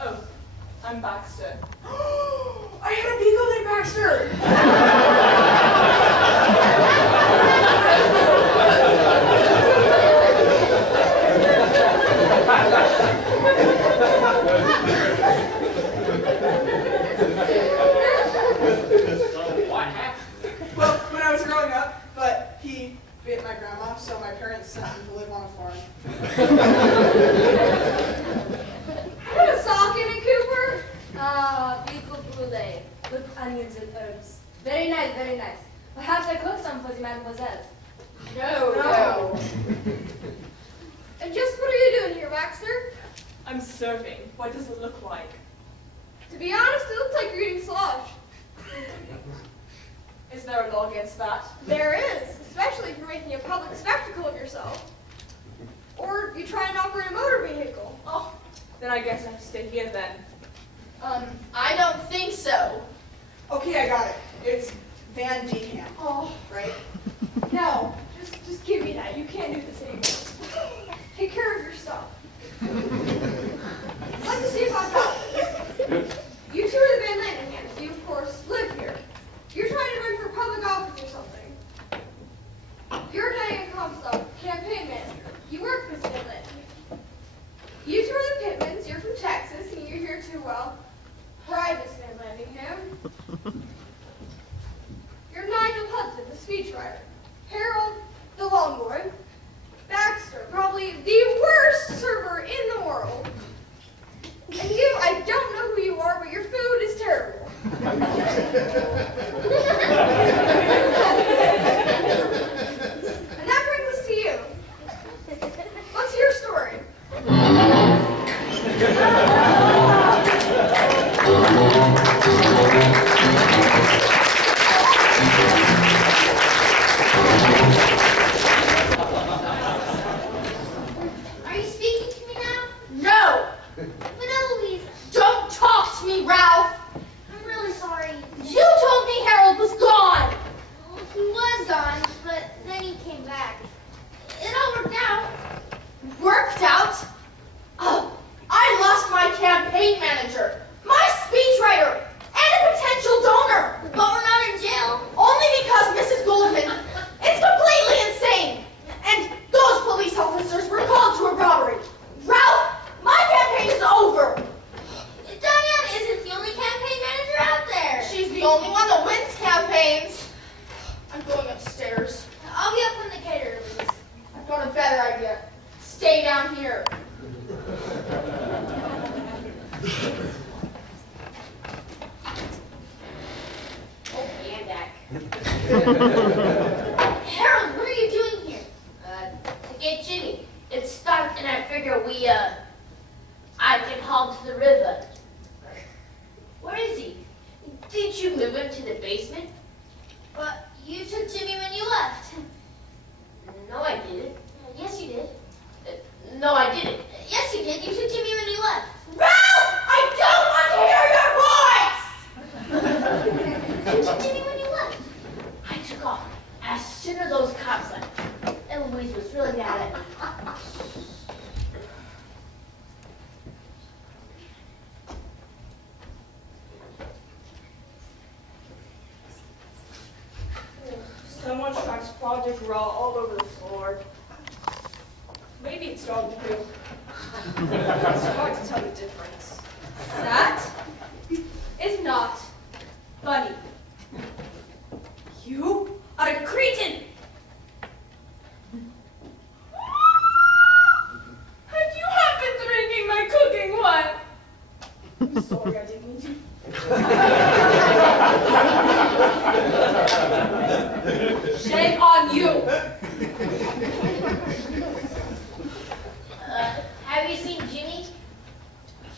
Oh, I'm Baxter. I had a beagle named Baxter! So what happened? Well, when I was growing up, but he bit my grandma, so my parents sent him to live on a farm. Put a sock in it, Cooper. Pico brulee with onions and herbs. Very nice, very nice. Perhaps I cook some for the mademoiselle. No. And just what are you doing here, Baxter? I'm serving. What does it look like? To be honest, it looks like you're eating slosh. Is there a law against that? There is, especially if you're making a public spectacle of yourself. Or you try and operate a motor vehicle. Oh, then I guess I have to stay here then. I don't think so. Okay, I got it. It's Vanlandinghams, Oh, right? no. Just give me that. You can't do this anymore. Take care of your stuff. I'd like to see if I've got this. You two are the Vanlandinghams. You, of course, live here. You're trying to run for public office or something. You're Diane Comstock, campaign manager. You work for Miss Vanlandingham. You two are the Pittmans. You're from Texas, and you're here to, well, bribe Miss Vanlandingham. You're Nigel Hudson, the speechwriter. Harold, the lawn boy. Baxter, probably the worst server in the world. And you, I campaigns. I'm going upstairs. I'll be up when the caterer leaves. I've got a better idea. Stay down here. Okay, I'm back. Harold, what are you doing here? To get Jimmy. It's dark and I figure I can haul him to the river. Where is he? Didn't you move him to the basement? But you took Jimmy when you left. No, I didn't. Yes, you did. No, I didn't. Yes, you did. You took Jimmy when you left. Ralph! I don't want to hear your voice! You took Jimmy when you left. I took off as soon as those cops left. Eloise was really mad at me. Someone tracks Project Raw all over the floor. Maybe it's dog poo. It's hard to tell the difference. That is not funny. You are a cretin! And you have been drinking my cooking wine! I'm sorry, I didn't mean to. Shame on you! Have you seen Jimmy?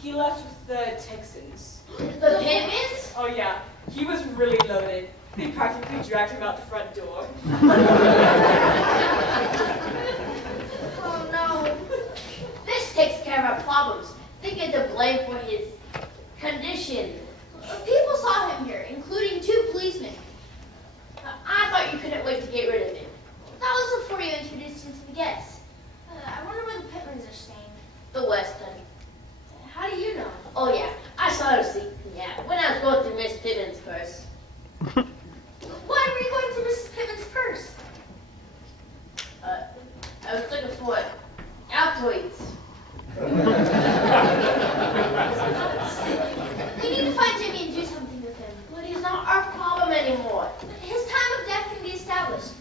He left with the Texans. The Pittmans? Oh yeah, he was really loaded. They practically dragged him out the front door. Oh no. This takes care of our problems. They get the blame for his condition. People saw him here, including 2 policemen. I thought you couldn't wait to get rid of him. That was before you introduced him to the guests. I wonder where the Pittmans are staying. The West End. How do you know? Oh yeah, I saw her sleep. Yeah, when I was going through Miss Pittman's purse. Why were you going to Mrs. Pittman's purse? I was looking for Altoids. We need to find Jimmy and do something with him. But he's not our problem anymore. His time of death can be established.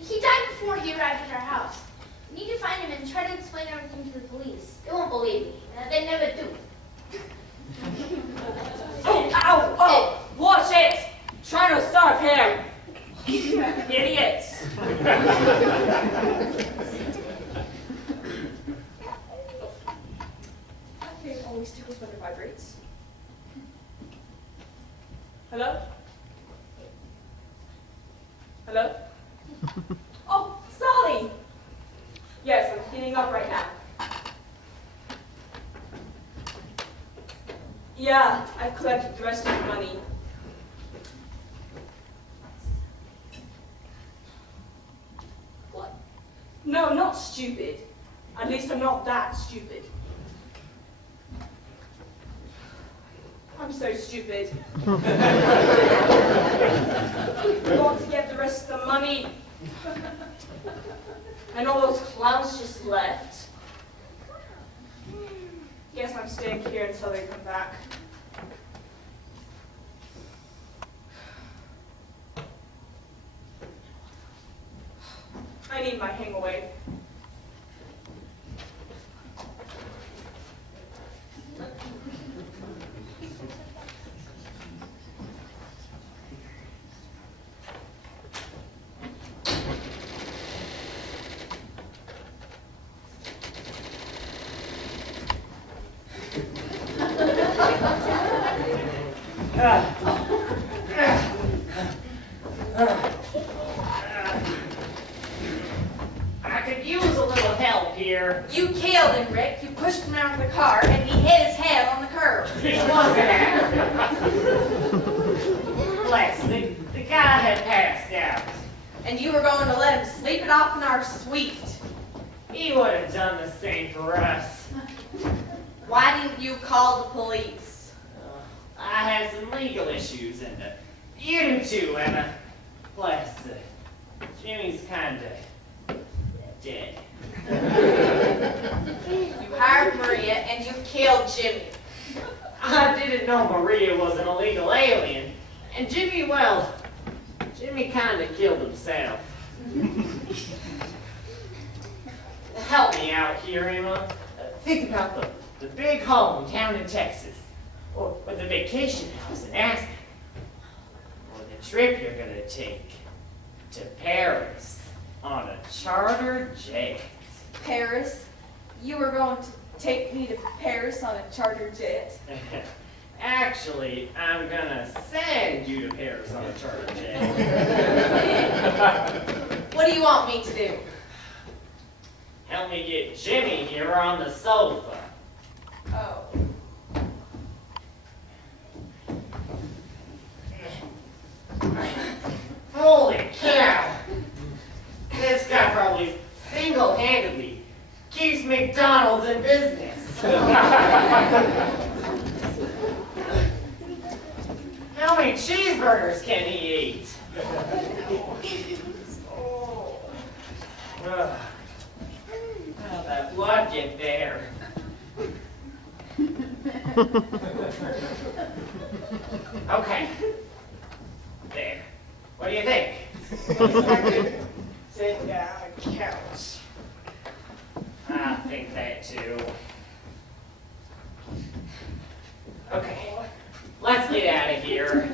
He died before he arrived at our house. We need to find him and try to explain everything to the police. They won't believe me. They never do. Oh, ow! Oh! Watch it! Trying to starve him! Idiots! That thing always tickles when it vibrates. Hello? Hello? Oh, Sally! Yes, I'm cleaning up right now. Yeah, I've collected the rest of the money. What? No, not stupid. At least I'm not that stupid. I'm so stupid. Got to get the rest of the money. And all those clowns just left. Guess I'm staying here until they come back. I need my hang-away. I could use a little help here. You killed him, Rick. You pushed him out of the car, and he hit his head on the curb. It wasn't accident. Bless, the guy had passed out. And you were going to let him sleep it off in our suite. He would have done the same for us. Why didn't you call the police? I had some legal issues, and you do too, Emma. Bless, Jimmy's kinda dead. You hired Maria, and you killed Jimmy. I didn't know Maria was an illegal alien, and Jimmy, well, Jimmy kind of killed himself. Help me out here, Emma. Think about the big home down in Texas, or the vacation house in Aspen, or the trip you're going to take to Paris on a charter jet. Paris? You were going to take me to Paris on a charter jet? Actually, I'm gonna send you to Paris on a charter jet. What do you want me to do? Help me get Jimmy here on the sofa. Oh. Holy cow! This guy probably single-handedly keeps McDonald's in business. How many cheeseburgers can he eat? How'd that blood get there? Okay. There. What do you think? Sit down on the couch. I think that too. Okay. Let's get out of here.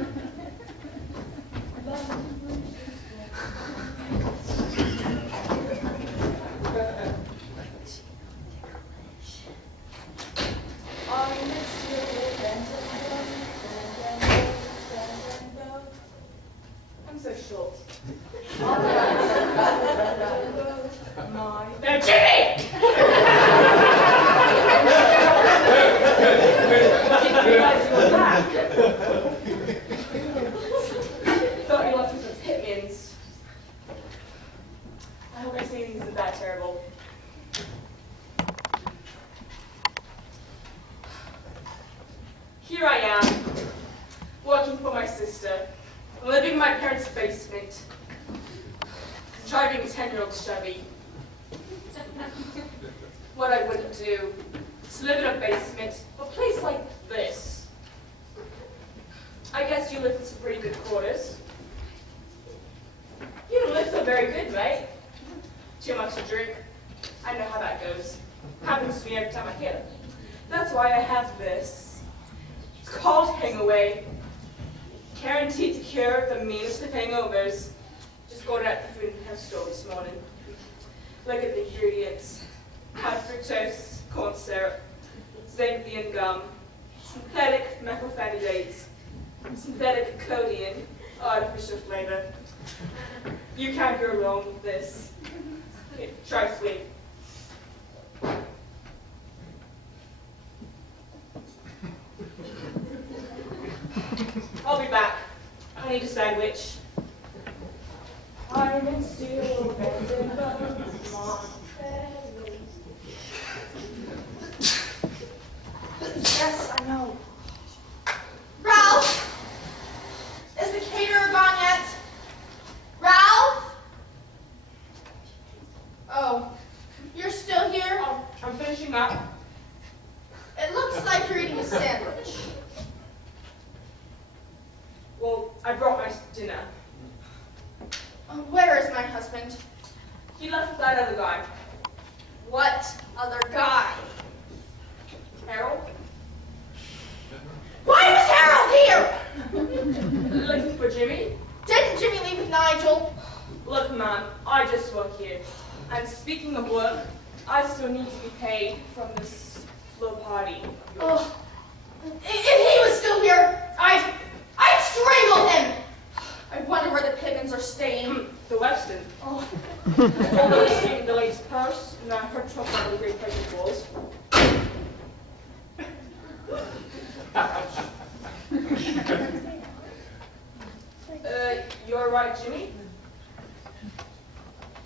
I'm so short. Now, Jimmy! Thought you left with some Pitmans. I hope my savings isn't that terrible. Here I am, working for my sister, living in my parents' basement, driving a 10-year-old Chevy. What I wouldn't do is live in a basement, a place like this. I guess you live in some pretty good quarters. You don't live so very good, mate. Too much to drink. I know how that goes. Happens to me every time I hit it. That's why I have this. It's called Hangaway. Guaranteed to cure the meanest of hangovers. Just got it at the food and health store this morning. Look at the ingredients. High fructose, corn syrup, xanthian gum, synthetic methylphenidates, synthetic codeine, artificial flavor. You can't go wrong with this. Okay, try sweet. I'll be back. I need a sandwich. I'm still bending Yes, I know. Ralph! Is the caterer gone yet? Ralph? Oh, you're still here? Oh, I'm finishing up. It looks like you're eating a sandwich. Well, I brought my dinner. Where is my husband? He left with that other guy. What other guy? Harold? Why was Harold here? Looking for Jimmy? Didn't Jimmy leave with Nigel? Look, man, I just work here. And speaking of work, I still need to be paid from this little party. Oh, if he was still here, I'd strangle him. I wonder where the Pittmans are staying. The Weston. Oh. Although he's saving the lady's purse, and I heard talk about the great pleasure balls. You're right, Jimmy?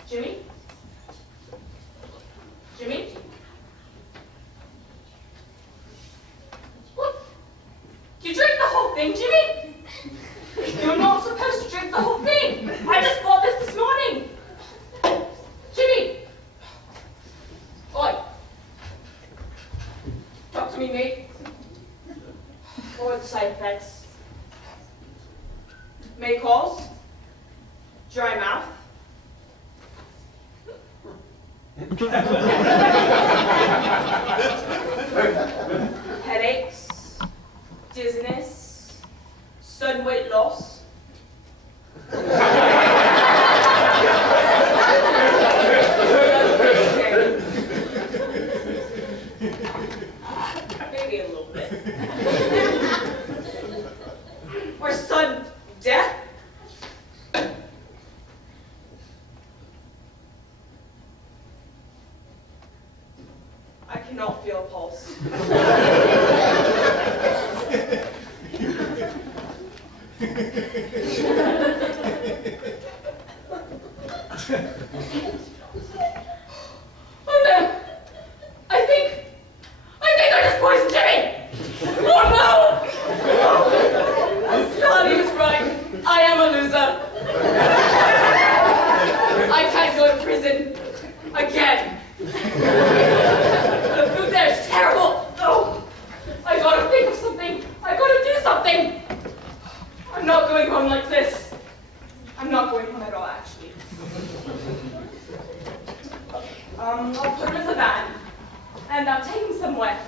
Jimmy? Jimmy? What? You drink the whole thing, Jimmy? You're not supposed to drink the whole thing. I just bought this morning. Jimmy! Oi. Talk to me, mate. What were the side effects? Make calls? Dry mouth. Headaches. Dizziness. Sudden weight loss. Maybe a little bit. Or sudden death. I cannot feel a pulse. Oh no! I think I just poisoned Jimmy! Oh no! Sally was right. I am a loser. I can't go to prison again. The food there is terrible. Oh, I gotta think of something. I gotta do something. I'm not going home like this. I'm not going home at all, actually. I'll put him in the van, and I'll take him somewhere.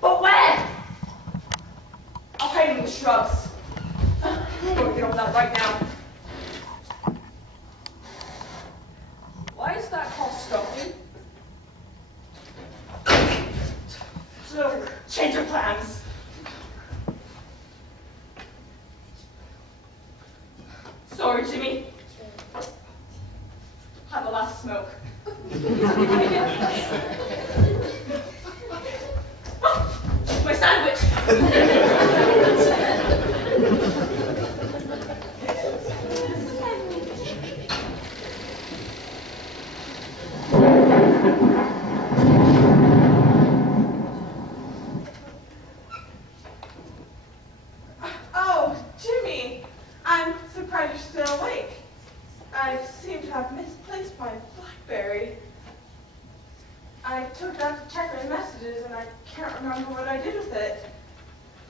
But where? I'll hide him in the shrubs. I'm gonna get on that right now. Why is that call stopping? So, change your plans. Sorry, Jimmy. Have a last smoke. Oh, my sandwich! Oh, Jimmy, I'm surprised you're still awake. I seem to have misplaced my BlackBerry. I took it out to check my messages and I can't remember what I did with it.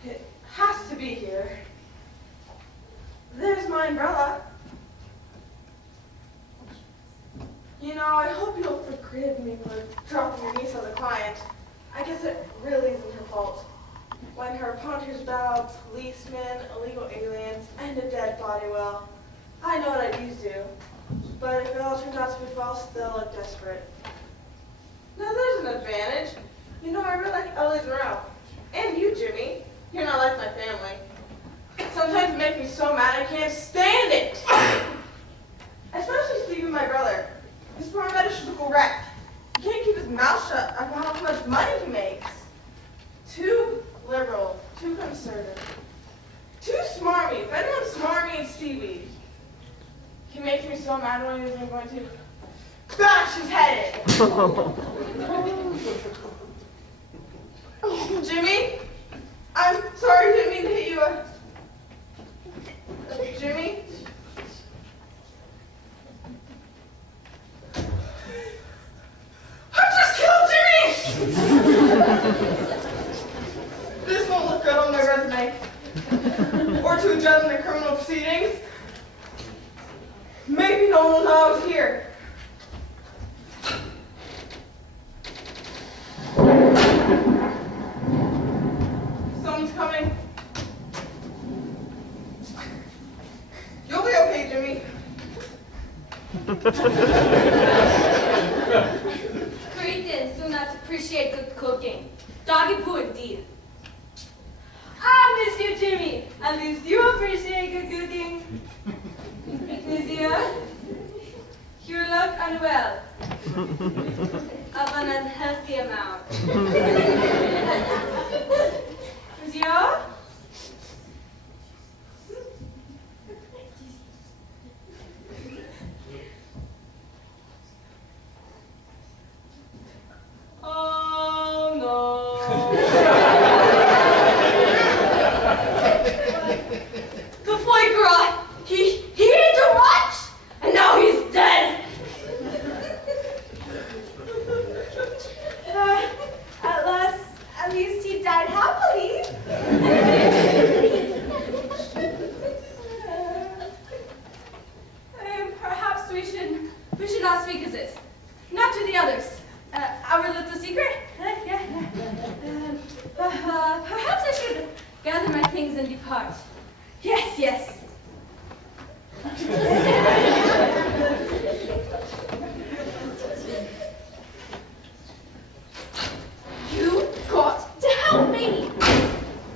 It has to be here. There's my umbrella. You know, I hope you'll forgive me for dropping your niece on the client. I guess it really isn't her fault. When her punters battled policemen, illegal aliens, and a dead body, well, I know what I'd use to. But if it all turns out to be false, they'll look desperate. Now there's an advantage. You know, I really like Ellie's row. And you, Jimmy. You're not like my family. Sometimes you make me so mad I can't stand it. Especially Steve, my brother. He's poor metaphysical wreck. He can't keep his mouth shut about how much money he makes. Too liberal, too conservative, too smarmy. If anyone's smarmy, it's Stevie. He makes me so mad when he isn't going to bash his head in. Jimmy, I'm sorry, I didn't mean to hit you. Jimmy? I just killed Jimmy! This won't look good on my resume. Or to a judge in the criminal proceedings. Maybe no one will know I was here. Someone's coming. You'll be okay, Jimmy. Cretans do not appreciate good cooking. Doggy poo indeed. I miss you, Jimmy. At least you appreciate good cooking. Monsieur, you look unwell. Of an unhealthy amount. Monsieur? Oh no. The foie gras, he ate too much, and now he's dead. last week is this? Not to the others. Our little secret? Yeah. Perhaps I should gather my things and depart. Yes. You got to help me!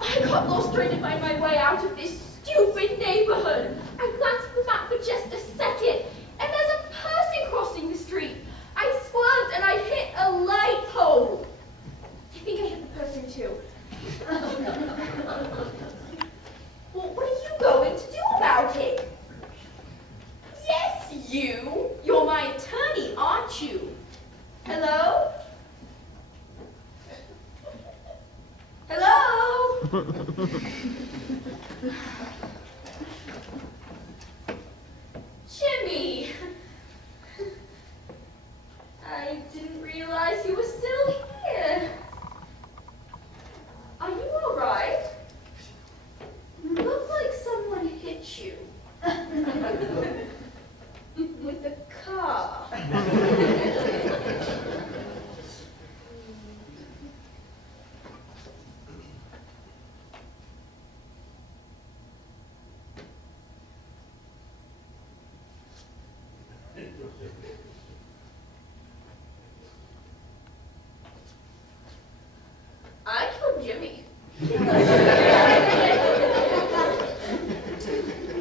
I got lost trying to find my way out of this stupid neighborhood. I glanced at the map for just a second, and there's a person crossing the street. I swerved and I hit a light pole. I think I hit the person too. Well, what are you going to do about it? Yes, you. You're my attorney, aren't you? Hello? Hello? Jimmy! I didn't realize you were still here. Are you alright? You look like someone hit you. With a car. I killed Jimmy.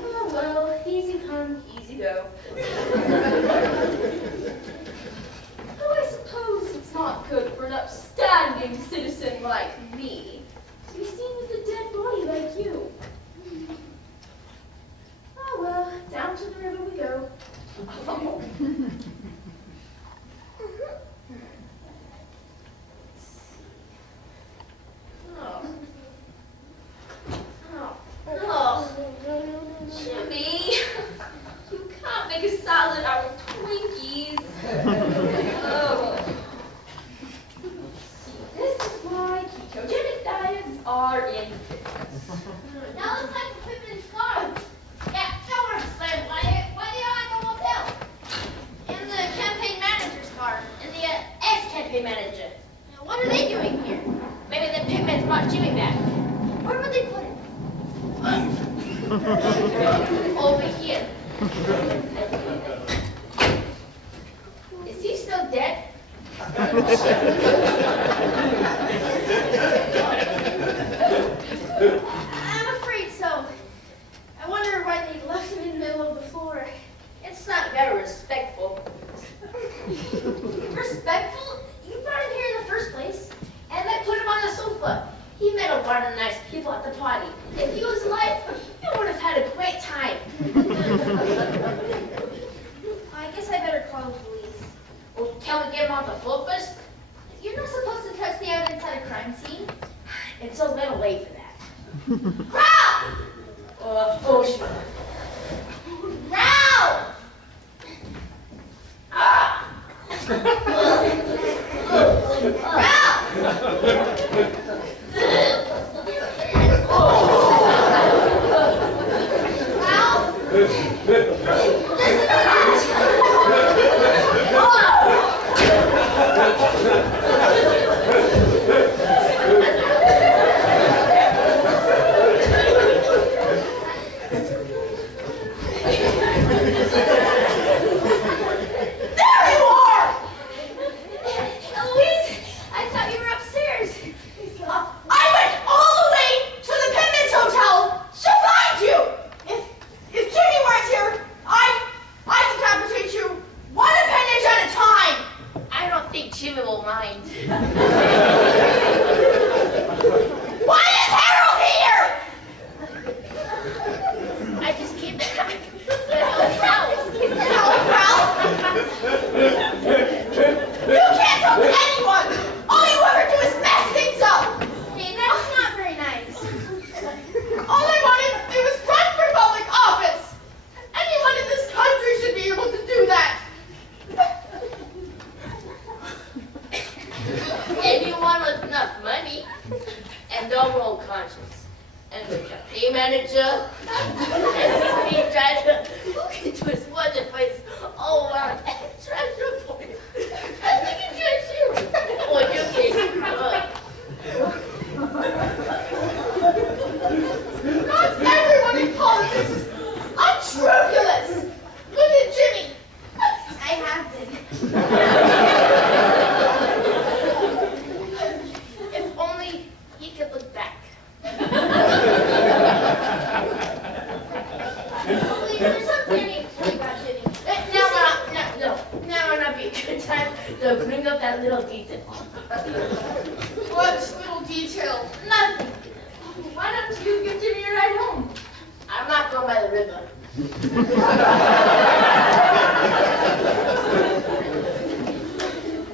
Oh, well, easy come, easy go. Though I suppose it's not good for an upstanding citizen like me to be seen with a dead body like you. Oh, well, down to the river we go. Oh. Jimmy, you can't make a salad out of Twinkies. Oh. This is why ketogenic diets are in fitness. Now looks like the Pippin's car. Yeah, don't understand why they are at the hotel. And the campaign manager's car. And the ex-campaign manager. Now, what are they doing here? Maybe the Pippins brought Jimmy back. Where would they put him? Over here. Is he still dead? I'm afraid so. I wonder why they left him in the middle of the floor. It's not very respectful. Respectful? You brought him here in the first place. And they put him on the sofa. He met a lot of nice people at the party. If he was alive, he would have had a great time. I guess I better call the police. Well, can we get him on the floor first? You're not supposed to touch the evidence at a crime scene. It's a little late for that. Ralph! Oh, sure. Ralph! Ah! If Jimmy weren't here, I'd So bring up that little detail. What little detail? Nothing. Why don't you give Jimmy a ride home? I'm not going by the river.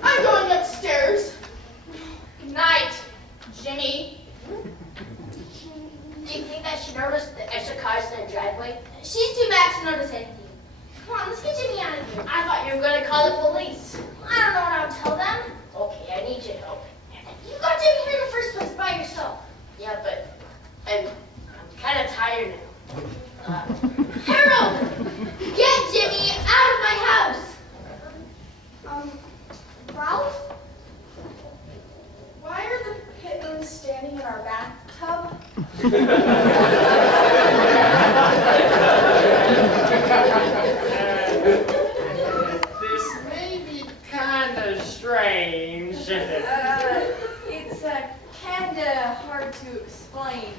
I'm going upstairs. Good night, Jimmy. Do you think that she noticed the extra cars in the driveway? She's too mad to notice anything. Come on, let's get Jimmy out of here. I thought you were going to call the police. I don't know what I'll tell them. Okay, I need your help. You got Jimmy here in the first place by yourself. Yeah, but I'm kind of tired now. Harold! Get Jimmy out of my house! Ralph? Why are the Pittmans standing in our bathtub? This may be kind of strange. It's kinda hard to explain.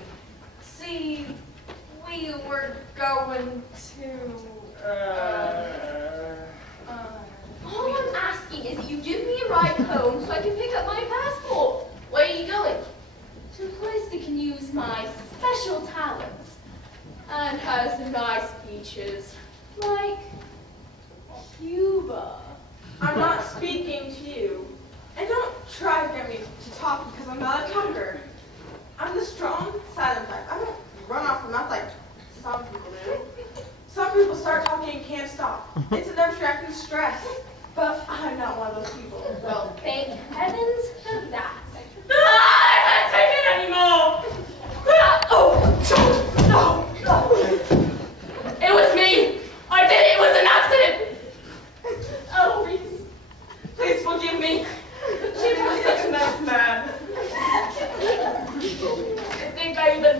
See, we were going to, All I'm asking is that you give me a ride home so I can pick up my passport. Where are you going? To a place that can use my special talents and has nice beaches like Cuba. I'm not speaking to you. And don't try to get me to talk because I'm not a talker. I'm the strong, silent type. I don't run off the mouth like some people do. Some people start talking and can't stop. It's a nerve-wracking stress. But I'm not one of those people. Well, thank heavens for that. I can't take it anymore. It was me. I did it. It was an accident. Oh, please forgive me. Jimmy was such a nice man. I think I even.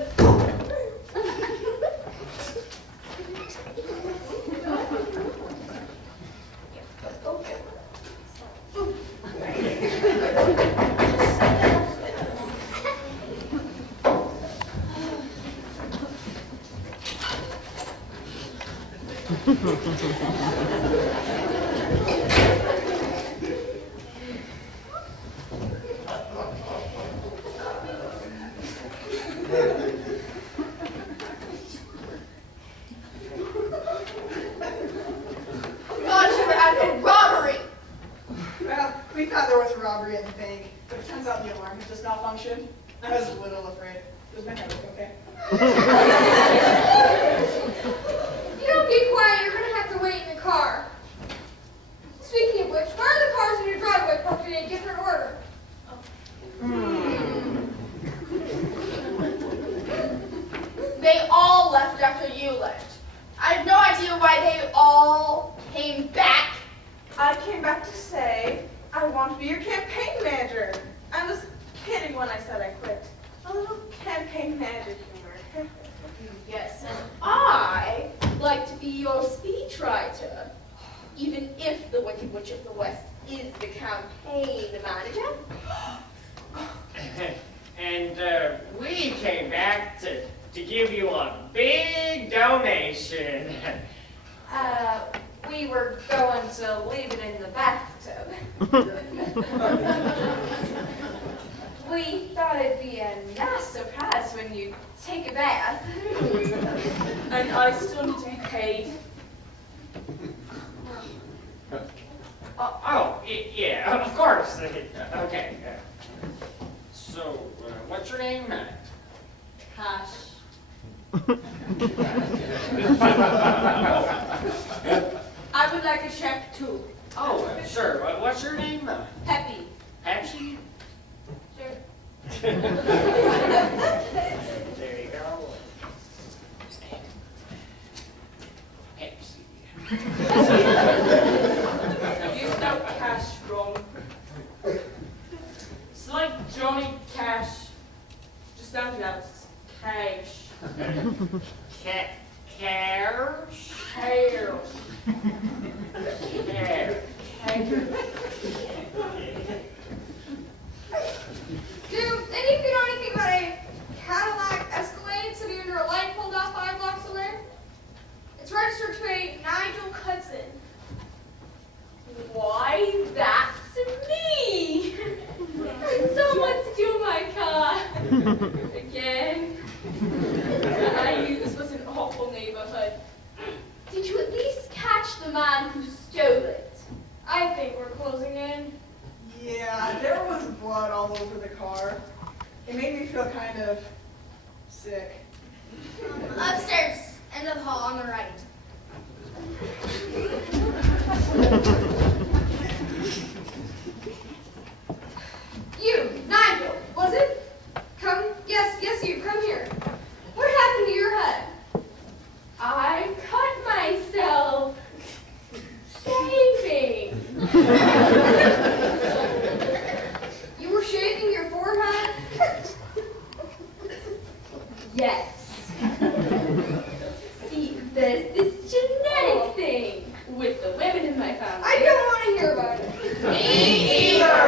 Thought you were at a robbery. Well, we thought there was a robbery at the bank, but it turns out the alarm had just malfunctioned. I was a little afraid. Was my headache okay? If you don't be quiet, you're going to have to wait in the car. Speaking of which, where are the cars in your driveway parked in a different order? They all left after you left. I have no idea why they all came back. I came back to say I want to be your campaign manager. I was kidding when I said I quit. A little campaign manager humor. Yes, and I like to be your speechwriter, even if the Wicked Witch of the West is the campaign manager. And we came back to give you a big donation. We were going to leave it in the bathtub. We thought it'd be a nice surprise when you take a bath. And I still need to be paid. Yeah, of course. Okay. So, what's your name? Hush. I would like a check too. Oh, sure. What's your name? Peppy. Pepsi? Sure. There you go. Pepsi. You spelled cash wrong. It's like Johnny Cash. Just sounded out as cash. Cares? Cares. Cares. Do any of you know anything about a Cadillac Escalade sitting under a light pulled off 5 blocks away? It's registered to a Nigel Hudson. Why, that's Again? I knew this was an awful neighborhood. Did you at least catch the man who stole it? I think we're closing in. Yeah, there was blood all over the car. It made me feel kind of sick. Upstairs, end of the hall on the right. You, Nigel, was it? Come, yes, you, come here. What happened to your head? I cut myself shaving. You were shaving your forehead? Yes. See, there's this genetic thing with the women in my family. I don't want to hear about it. Me either.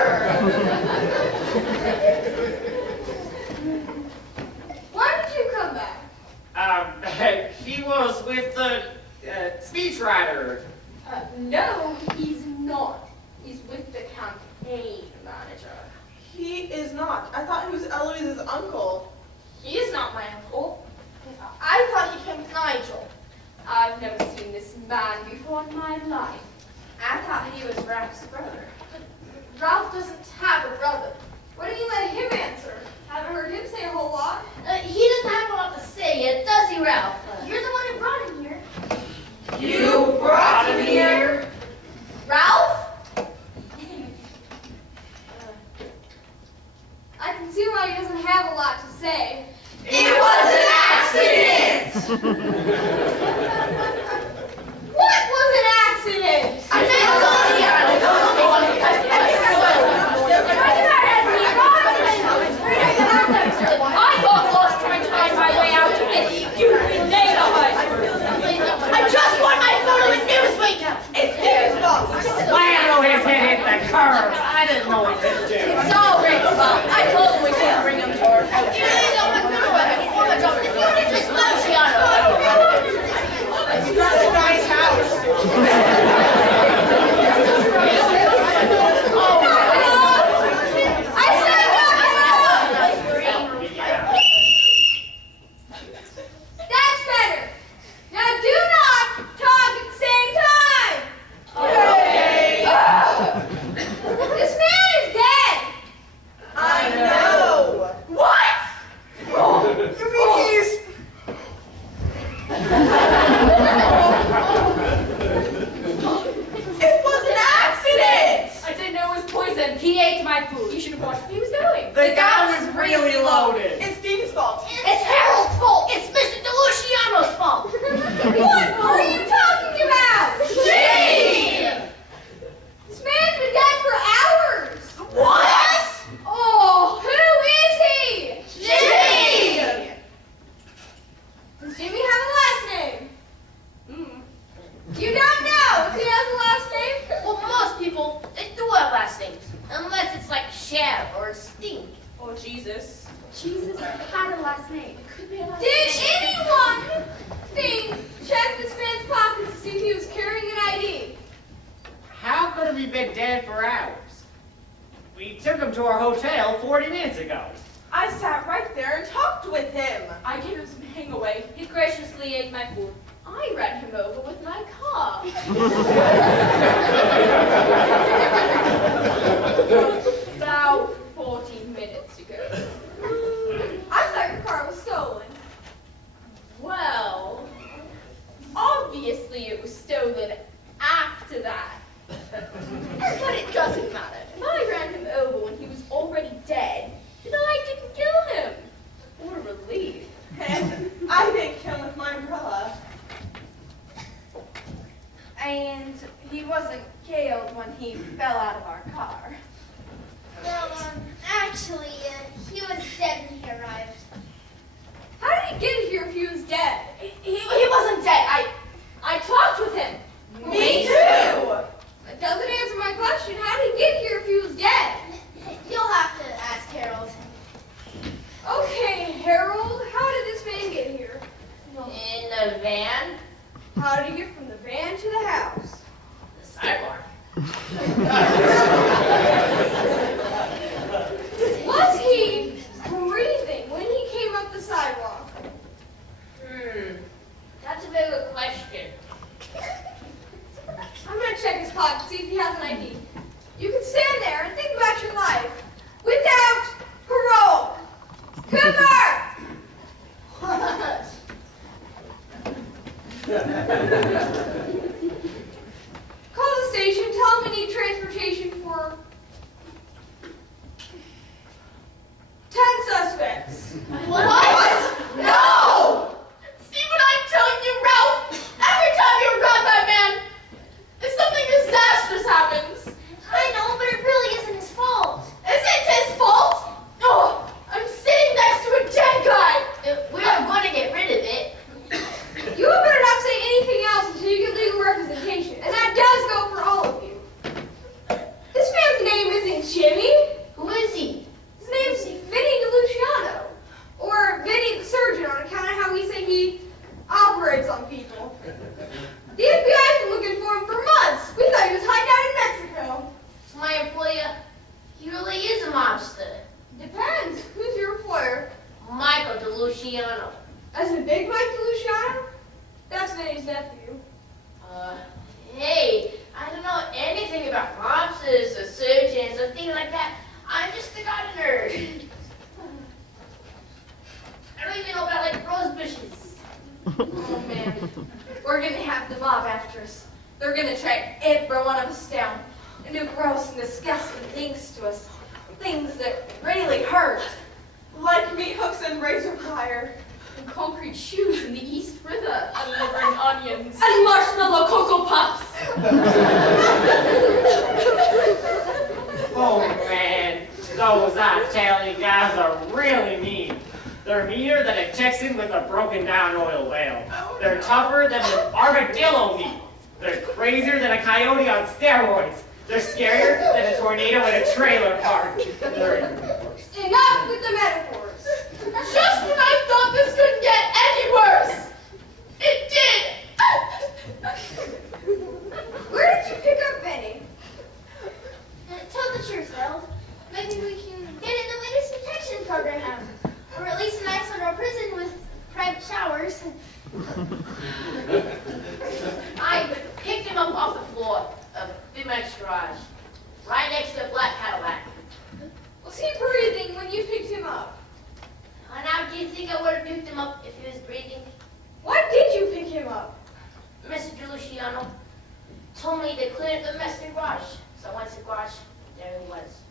Why did you come back? He was with the speechwriter. No, he's not. He's with the campaign manager. He is not. I thought he was Eloise's uncle. He is not my uncle. I thought he came with Nigel. I've never seen this man before in my life. I thought he was Ralph's brother. Ralph doesn't have a brother. Why don't you let him answer? Haven't heard him say a whole lot. He doesn't have a lot to say yet, does he, Ralph? You're the one who brought him here. You brought him here? Ralph? I can see why he doesn't have a lot to say. It was an accident! What was an accident? I got lost trying to find my way out of this stupid neighborhood. I just want my photo in Newsweek! It's his fault. Slam his head hit the curb. I didn't know what to do. It's all Rick's fault. I told him we shouldn't bring him to our house. You really don't want to know what I want to jump. If you want to just Luciano. He's got a nice house. That's better. Now do not talk at the same time. This man is dead. I know. What? You mean he's... It was an accident. I didn't know it was poison. He ate my food. You should have watched what he was doing. The guy was really loaded. It's Steve's fault. It's Harold's fault. It's Mr. DeLuciano's fault. What are you talking about? Gee! This man's been dead for hours. What? Oh, who is he? Gee! Does Jimmy have a last name? You don't know if he has a last name? Well, most people, they do have last names. Unless it's like Shab or Stink. Oh, Jesus. Jesus had a last name. Could be a last Did anyone check this man's pockets to see if he was carrying an ID? How could have he been dead for hours? We took him to our hotel 40 minutes ago. I sat right there and talked with him. I gave him some hang away. He graciously ate my food. I ran him over with my car. About 40 minutes ago. I thought your car was stolen. Well, obviously it was stolen after that. But it doesn't matter. If I ran him over when he was already dead, then I didn't kill him. What a relief. And I didn't kill him with my umbrella. And he wasn't killed when he fell out of our car. Well, actually, he was dead when he arrived. How did he get here if he was dead? He wasn't dead. I talked with him. Me too. That doesn't answer my question. How did he get here if he was dead? You'll have to ask Harold. Okay, Harold, how did this man get here? In the van, How did he get from the van to the house? the sidewalk. Was he breathing? pocket to see if he has an ID. You can stand there and think about your life without parole. Cooper! Call the station, tell them we need transportation for 10 suspects. What? No! See what I'm telling you, Ralph? Every time you're around that man, if something disastrous happens. I know, but it really isn't his fault. Is it his fault? Oh, I'm sitting next to a dead guy. We are going to get rid of it. You better not say anything else until you get legal representation, and that does go for all of you. This man's name isn't Jimmy. Who is he? His name's Vinny DeLuciano, or Vinny the Surgeon on account of how we say he operates on people. The FBI's been looking for him for months. We thought he was hiding out in Mexico. So my employer, he really is a mobster. Depends. Who's your employer? Michael DeLuciano. As in Big Mike DeLuciano? That's Vinny's nephew. Hey, I don't know anything about mobsters or surgeons or things like that. I'm just a gardener. I don't even know about like rose bushes. Oh man, we're gonna have the mob after us. They're gonna track every one of us down and do gross and disgusting things to us. Things that really hurt. Like meat hooks and razor wire. And concrete shoes in the East River, delivering onions. And marshmallow Cocoa Puffs. Oh man, those Italian guys are really mean. They're meaner than a Texan with a broken down oil well. They're tougher than an armadillo meat. They're crazier than a coyote on steroids. They're scarier than a tornado in a trailer park. Enough with the metaphors. Just when I thought this couldn't get any worse, it did. Where did you pick up Vinny? Tell the truth, Harold. Maybe we can get in the witness protection program. Or at least a nice little prison with private showers. I picked him up off the floor of Big Mike's garage, right next to a black Cadillac. Was he breathing when you picked him up? And now, do you think I would have picked him up if he was breathing? Why did you pick him up? Mr. DeLuciano told me to clean up the mess in the garage. So I went to the garage, there he was.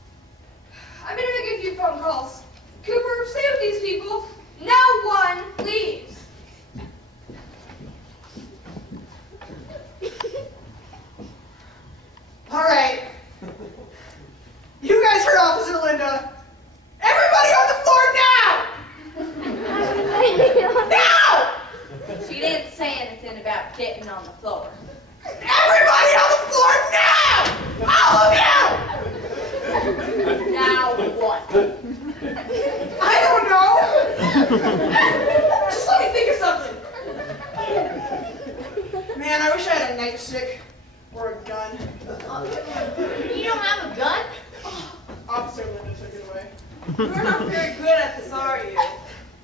I'm gonna make a few phone calls. Cooper, stay with these people. No one leaves. All right. You guys heard Officer Linda. Everybody on the floor now! Now! She didn't say anything about getting on the floor. Everybody on the floor now! All of you! Now what? I don't know. Just let me think of something. Man, I wish I had a nightstick or a gun. You don't have a gun? Officer Linda took it away. You're not very good at this, are you?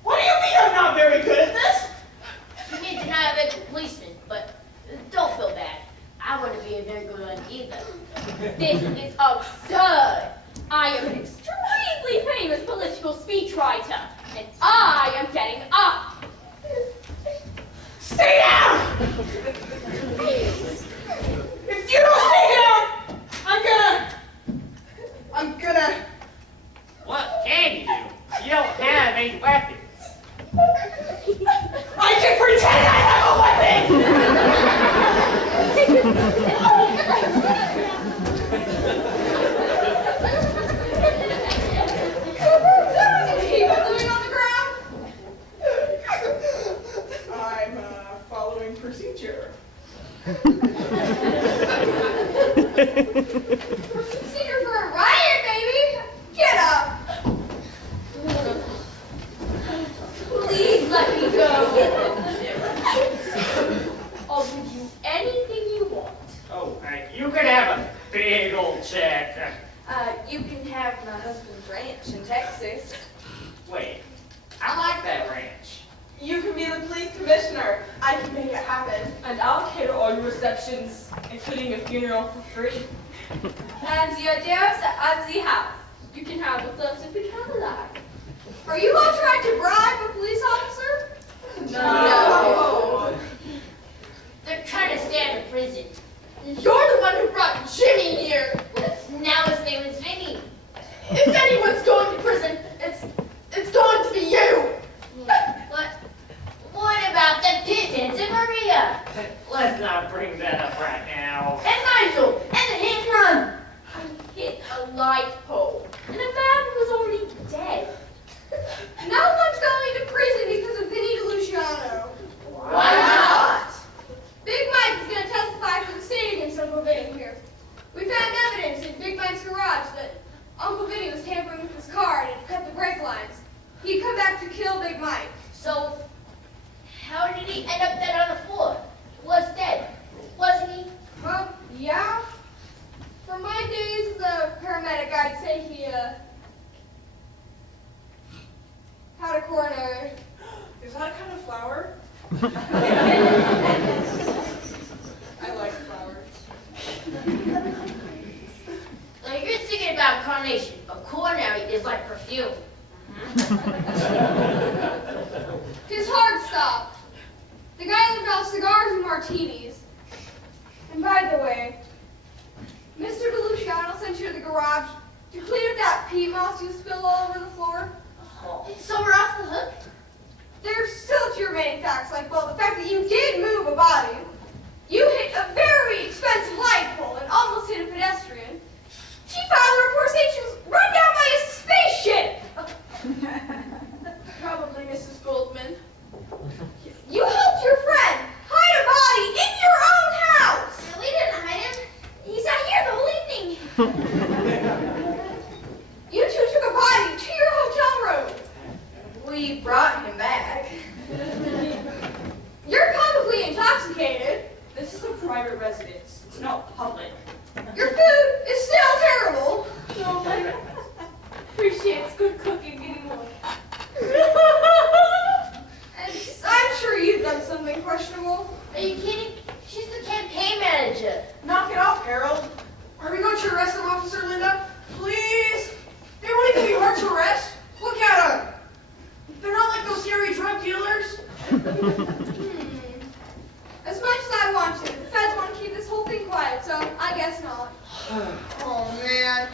What do you mean I'm not very good at this? You need to have a policeman, but don't feel bad. I wouldn't be a very good one either. This is absurd. I am an extremely famous political speechwriter, and I am getting up. Stay down! If you don't stay down, I'm gonna... What can you do? You don't have any weapons. I can pretend I have a Keep living on the ground. I'm following procedure. Procedure for a riot, baby. Get up. Please let me go. I'll give you anything you want. Oh, you could have a big old check. You can have my husband's ranch in Texas. Wait, I like that ranch. You can be the police commissioner. I can make it happen. And I'll cater all your reception questions, including a funeral for free. And the adairs at the house. You can have what's left of the Cadillac. Are you all trying to bribe a police officer? No. They're trying to stay out of prison. You're the one who brought Jimmy here. Now his name is Vinny. If anyone's going to prison, it's going to be you. What about the Pittons and Maria? Let's not bring that up right now. And Nigel? And the hit and run? I hit a light pole, and a man was already dead. No one's going to prison because of Vinny DeLuciano. Why not? Big Mike is going to testify for the state against Uncle Vinny here. We found evidence in Big Mike's garage that Uncle Vinny was tampering with his car and had cut the brake lines. He'd come back to kill Big Mike. So, how did he end up dead on the floor? Was dead, wasn't he? Yeah. For my days as a paramedic, I'd say he, had a coronary. Is that a kind of flower? I like flowers. Now you're thinking about carnation. A coronary is like perfume. His heart stopped. The guy lived off cigars and martinis. And by the way, Mr. DeLuciano sent you to the garage to clean up that peat moss you spilled all over the floor. So we're off the hook? There's still a few remaining facts, like, well, the fact that you did move a body, you hit a very expensive light pole and almost hit a pedestrian. She filed a report saying she was run down by a spaceship. Probably Mrs. Goldman. You helped your friend hide a body in your own house. We didn't hide him. He's out here the whole evening. You two took a body to your hotel room. We brought him back. You're publicly intoxicated. This is a private residence. It's not public. Your food is still terrible. Nobody appreciates good cooking anymore. And I'm sure you've done something questionable. Are you kidding? She's the campaign manager. Knock it off, Harold. Are we going to arrest them, Officer Linda? Please? They won't even be hard to arrest. Look at them. They're not like those scary drug dealers. As much as I want to, the feds want to keep this whole thing quiet, so I guess not. Oh, man.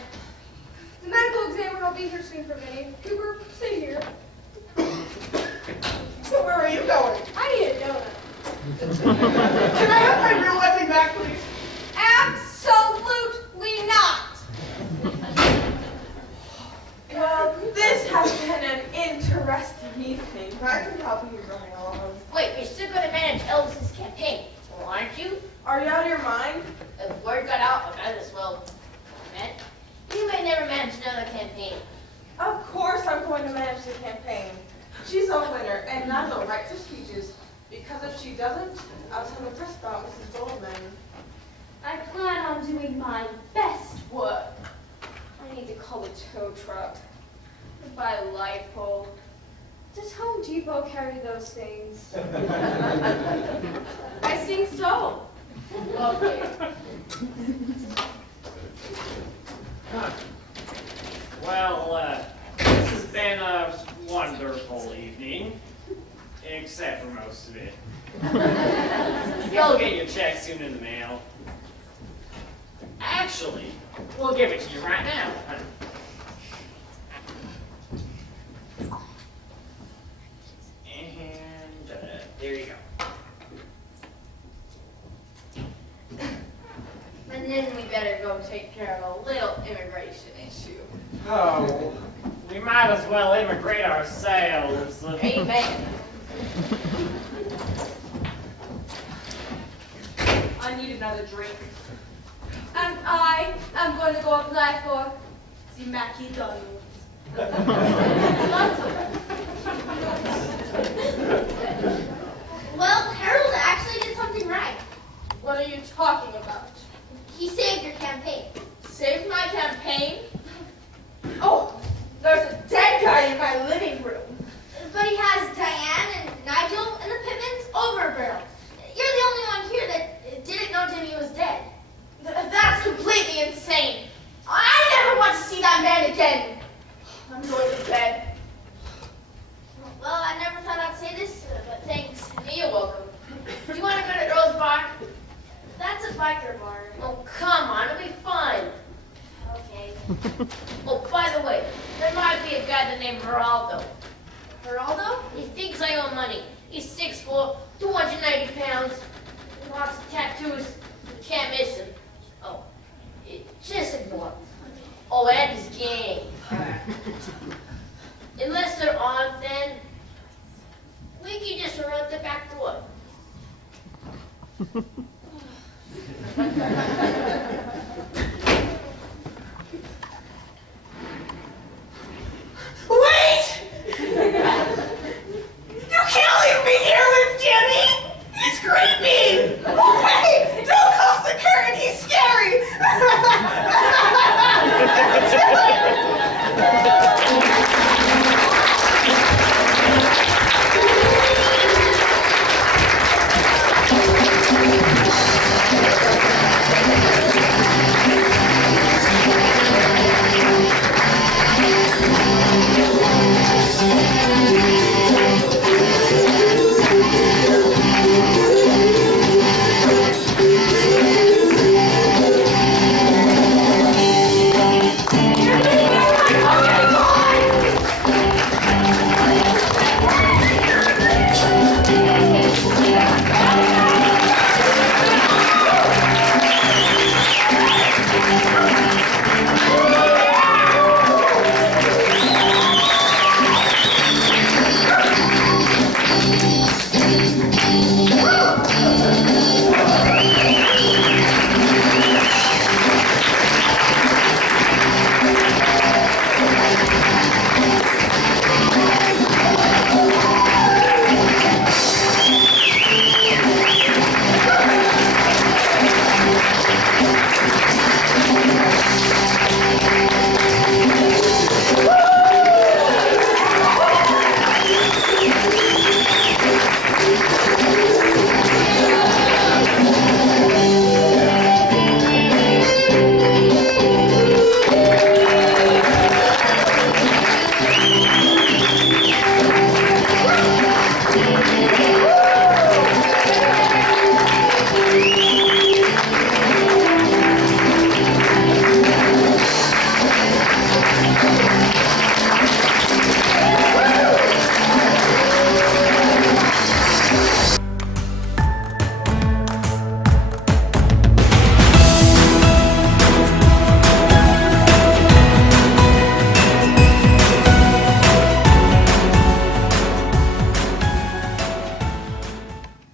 The medical examiner will be here soon for Vinny. Cooper, stay here. So where are you going? I need a donut. Can I have my real weapon back, please? Absolutely not. Well, this has been an interesting evening. I can help you running along. Wait, you're still going to manage Elvis's campaign, aren't you? Are you out of your mind? If word got out, I might as well. Man, you may never manage another campaign. Of course I'm going to manage the campaign. She's a winner, and not the right to speeches. Because if she doesn't, I'll tell the press about Mrs. Goldman. I plan on doing my best work. I need to call a tow truck, buy a light pole. Does Home Depot carry those things? I think so. Okay. Well, this has been a wonderful evening, except for most of it. You'll get your check soon in the mail. Actually, we'll give it to you right now. And there you go. And then we better go take care of a little immigration issue. Oh, we might as well immigrate ourselves. Amen. I need another drink. And I am going to go apply for the McDonald's. Well, Harold actually did something right. What are you talking about? He saved your campaign. Saved my campaign? Oh, there's a dead guy in my living room. But he has Diane and Nigel and the Pittmans overbarreled. You're the only one here that didn't know Jimmy was dead. That's completely insane. I never want to see that man again. I'm going to bed. Well, I never thought I'd say this, but thanks. You're welcome. Do you want to go to Earl's bar? That's a biker bar. Oh, come on, it'll be fun. Okay. Oh, by the way, there might be a guy named Geraldo. Geraldo? He thinks I owe money. He's 6'4", 290 pounds, lots of tattoos. You can't miss him. Oh, just ignore him. Oh, and his gang. Unless they're on, then we can just run out the back door.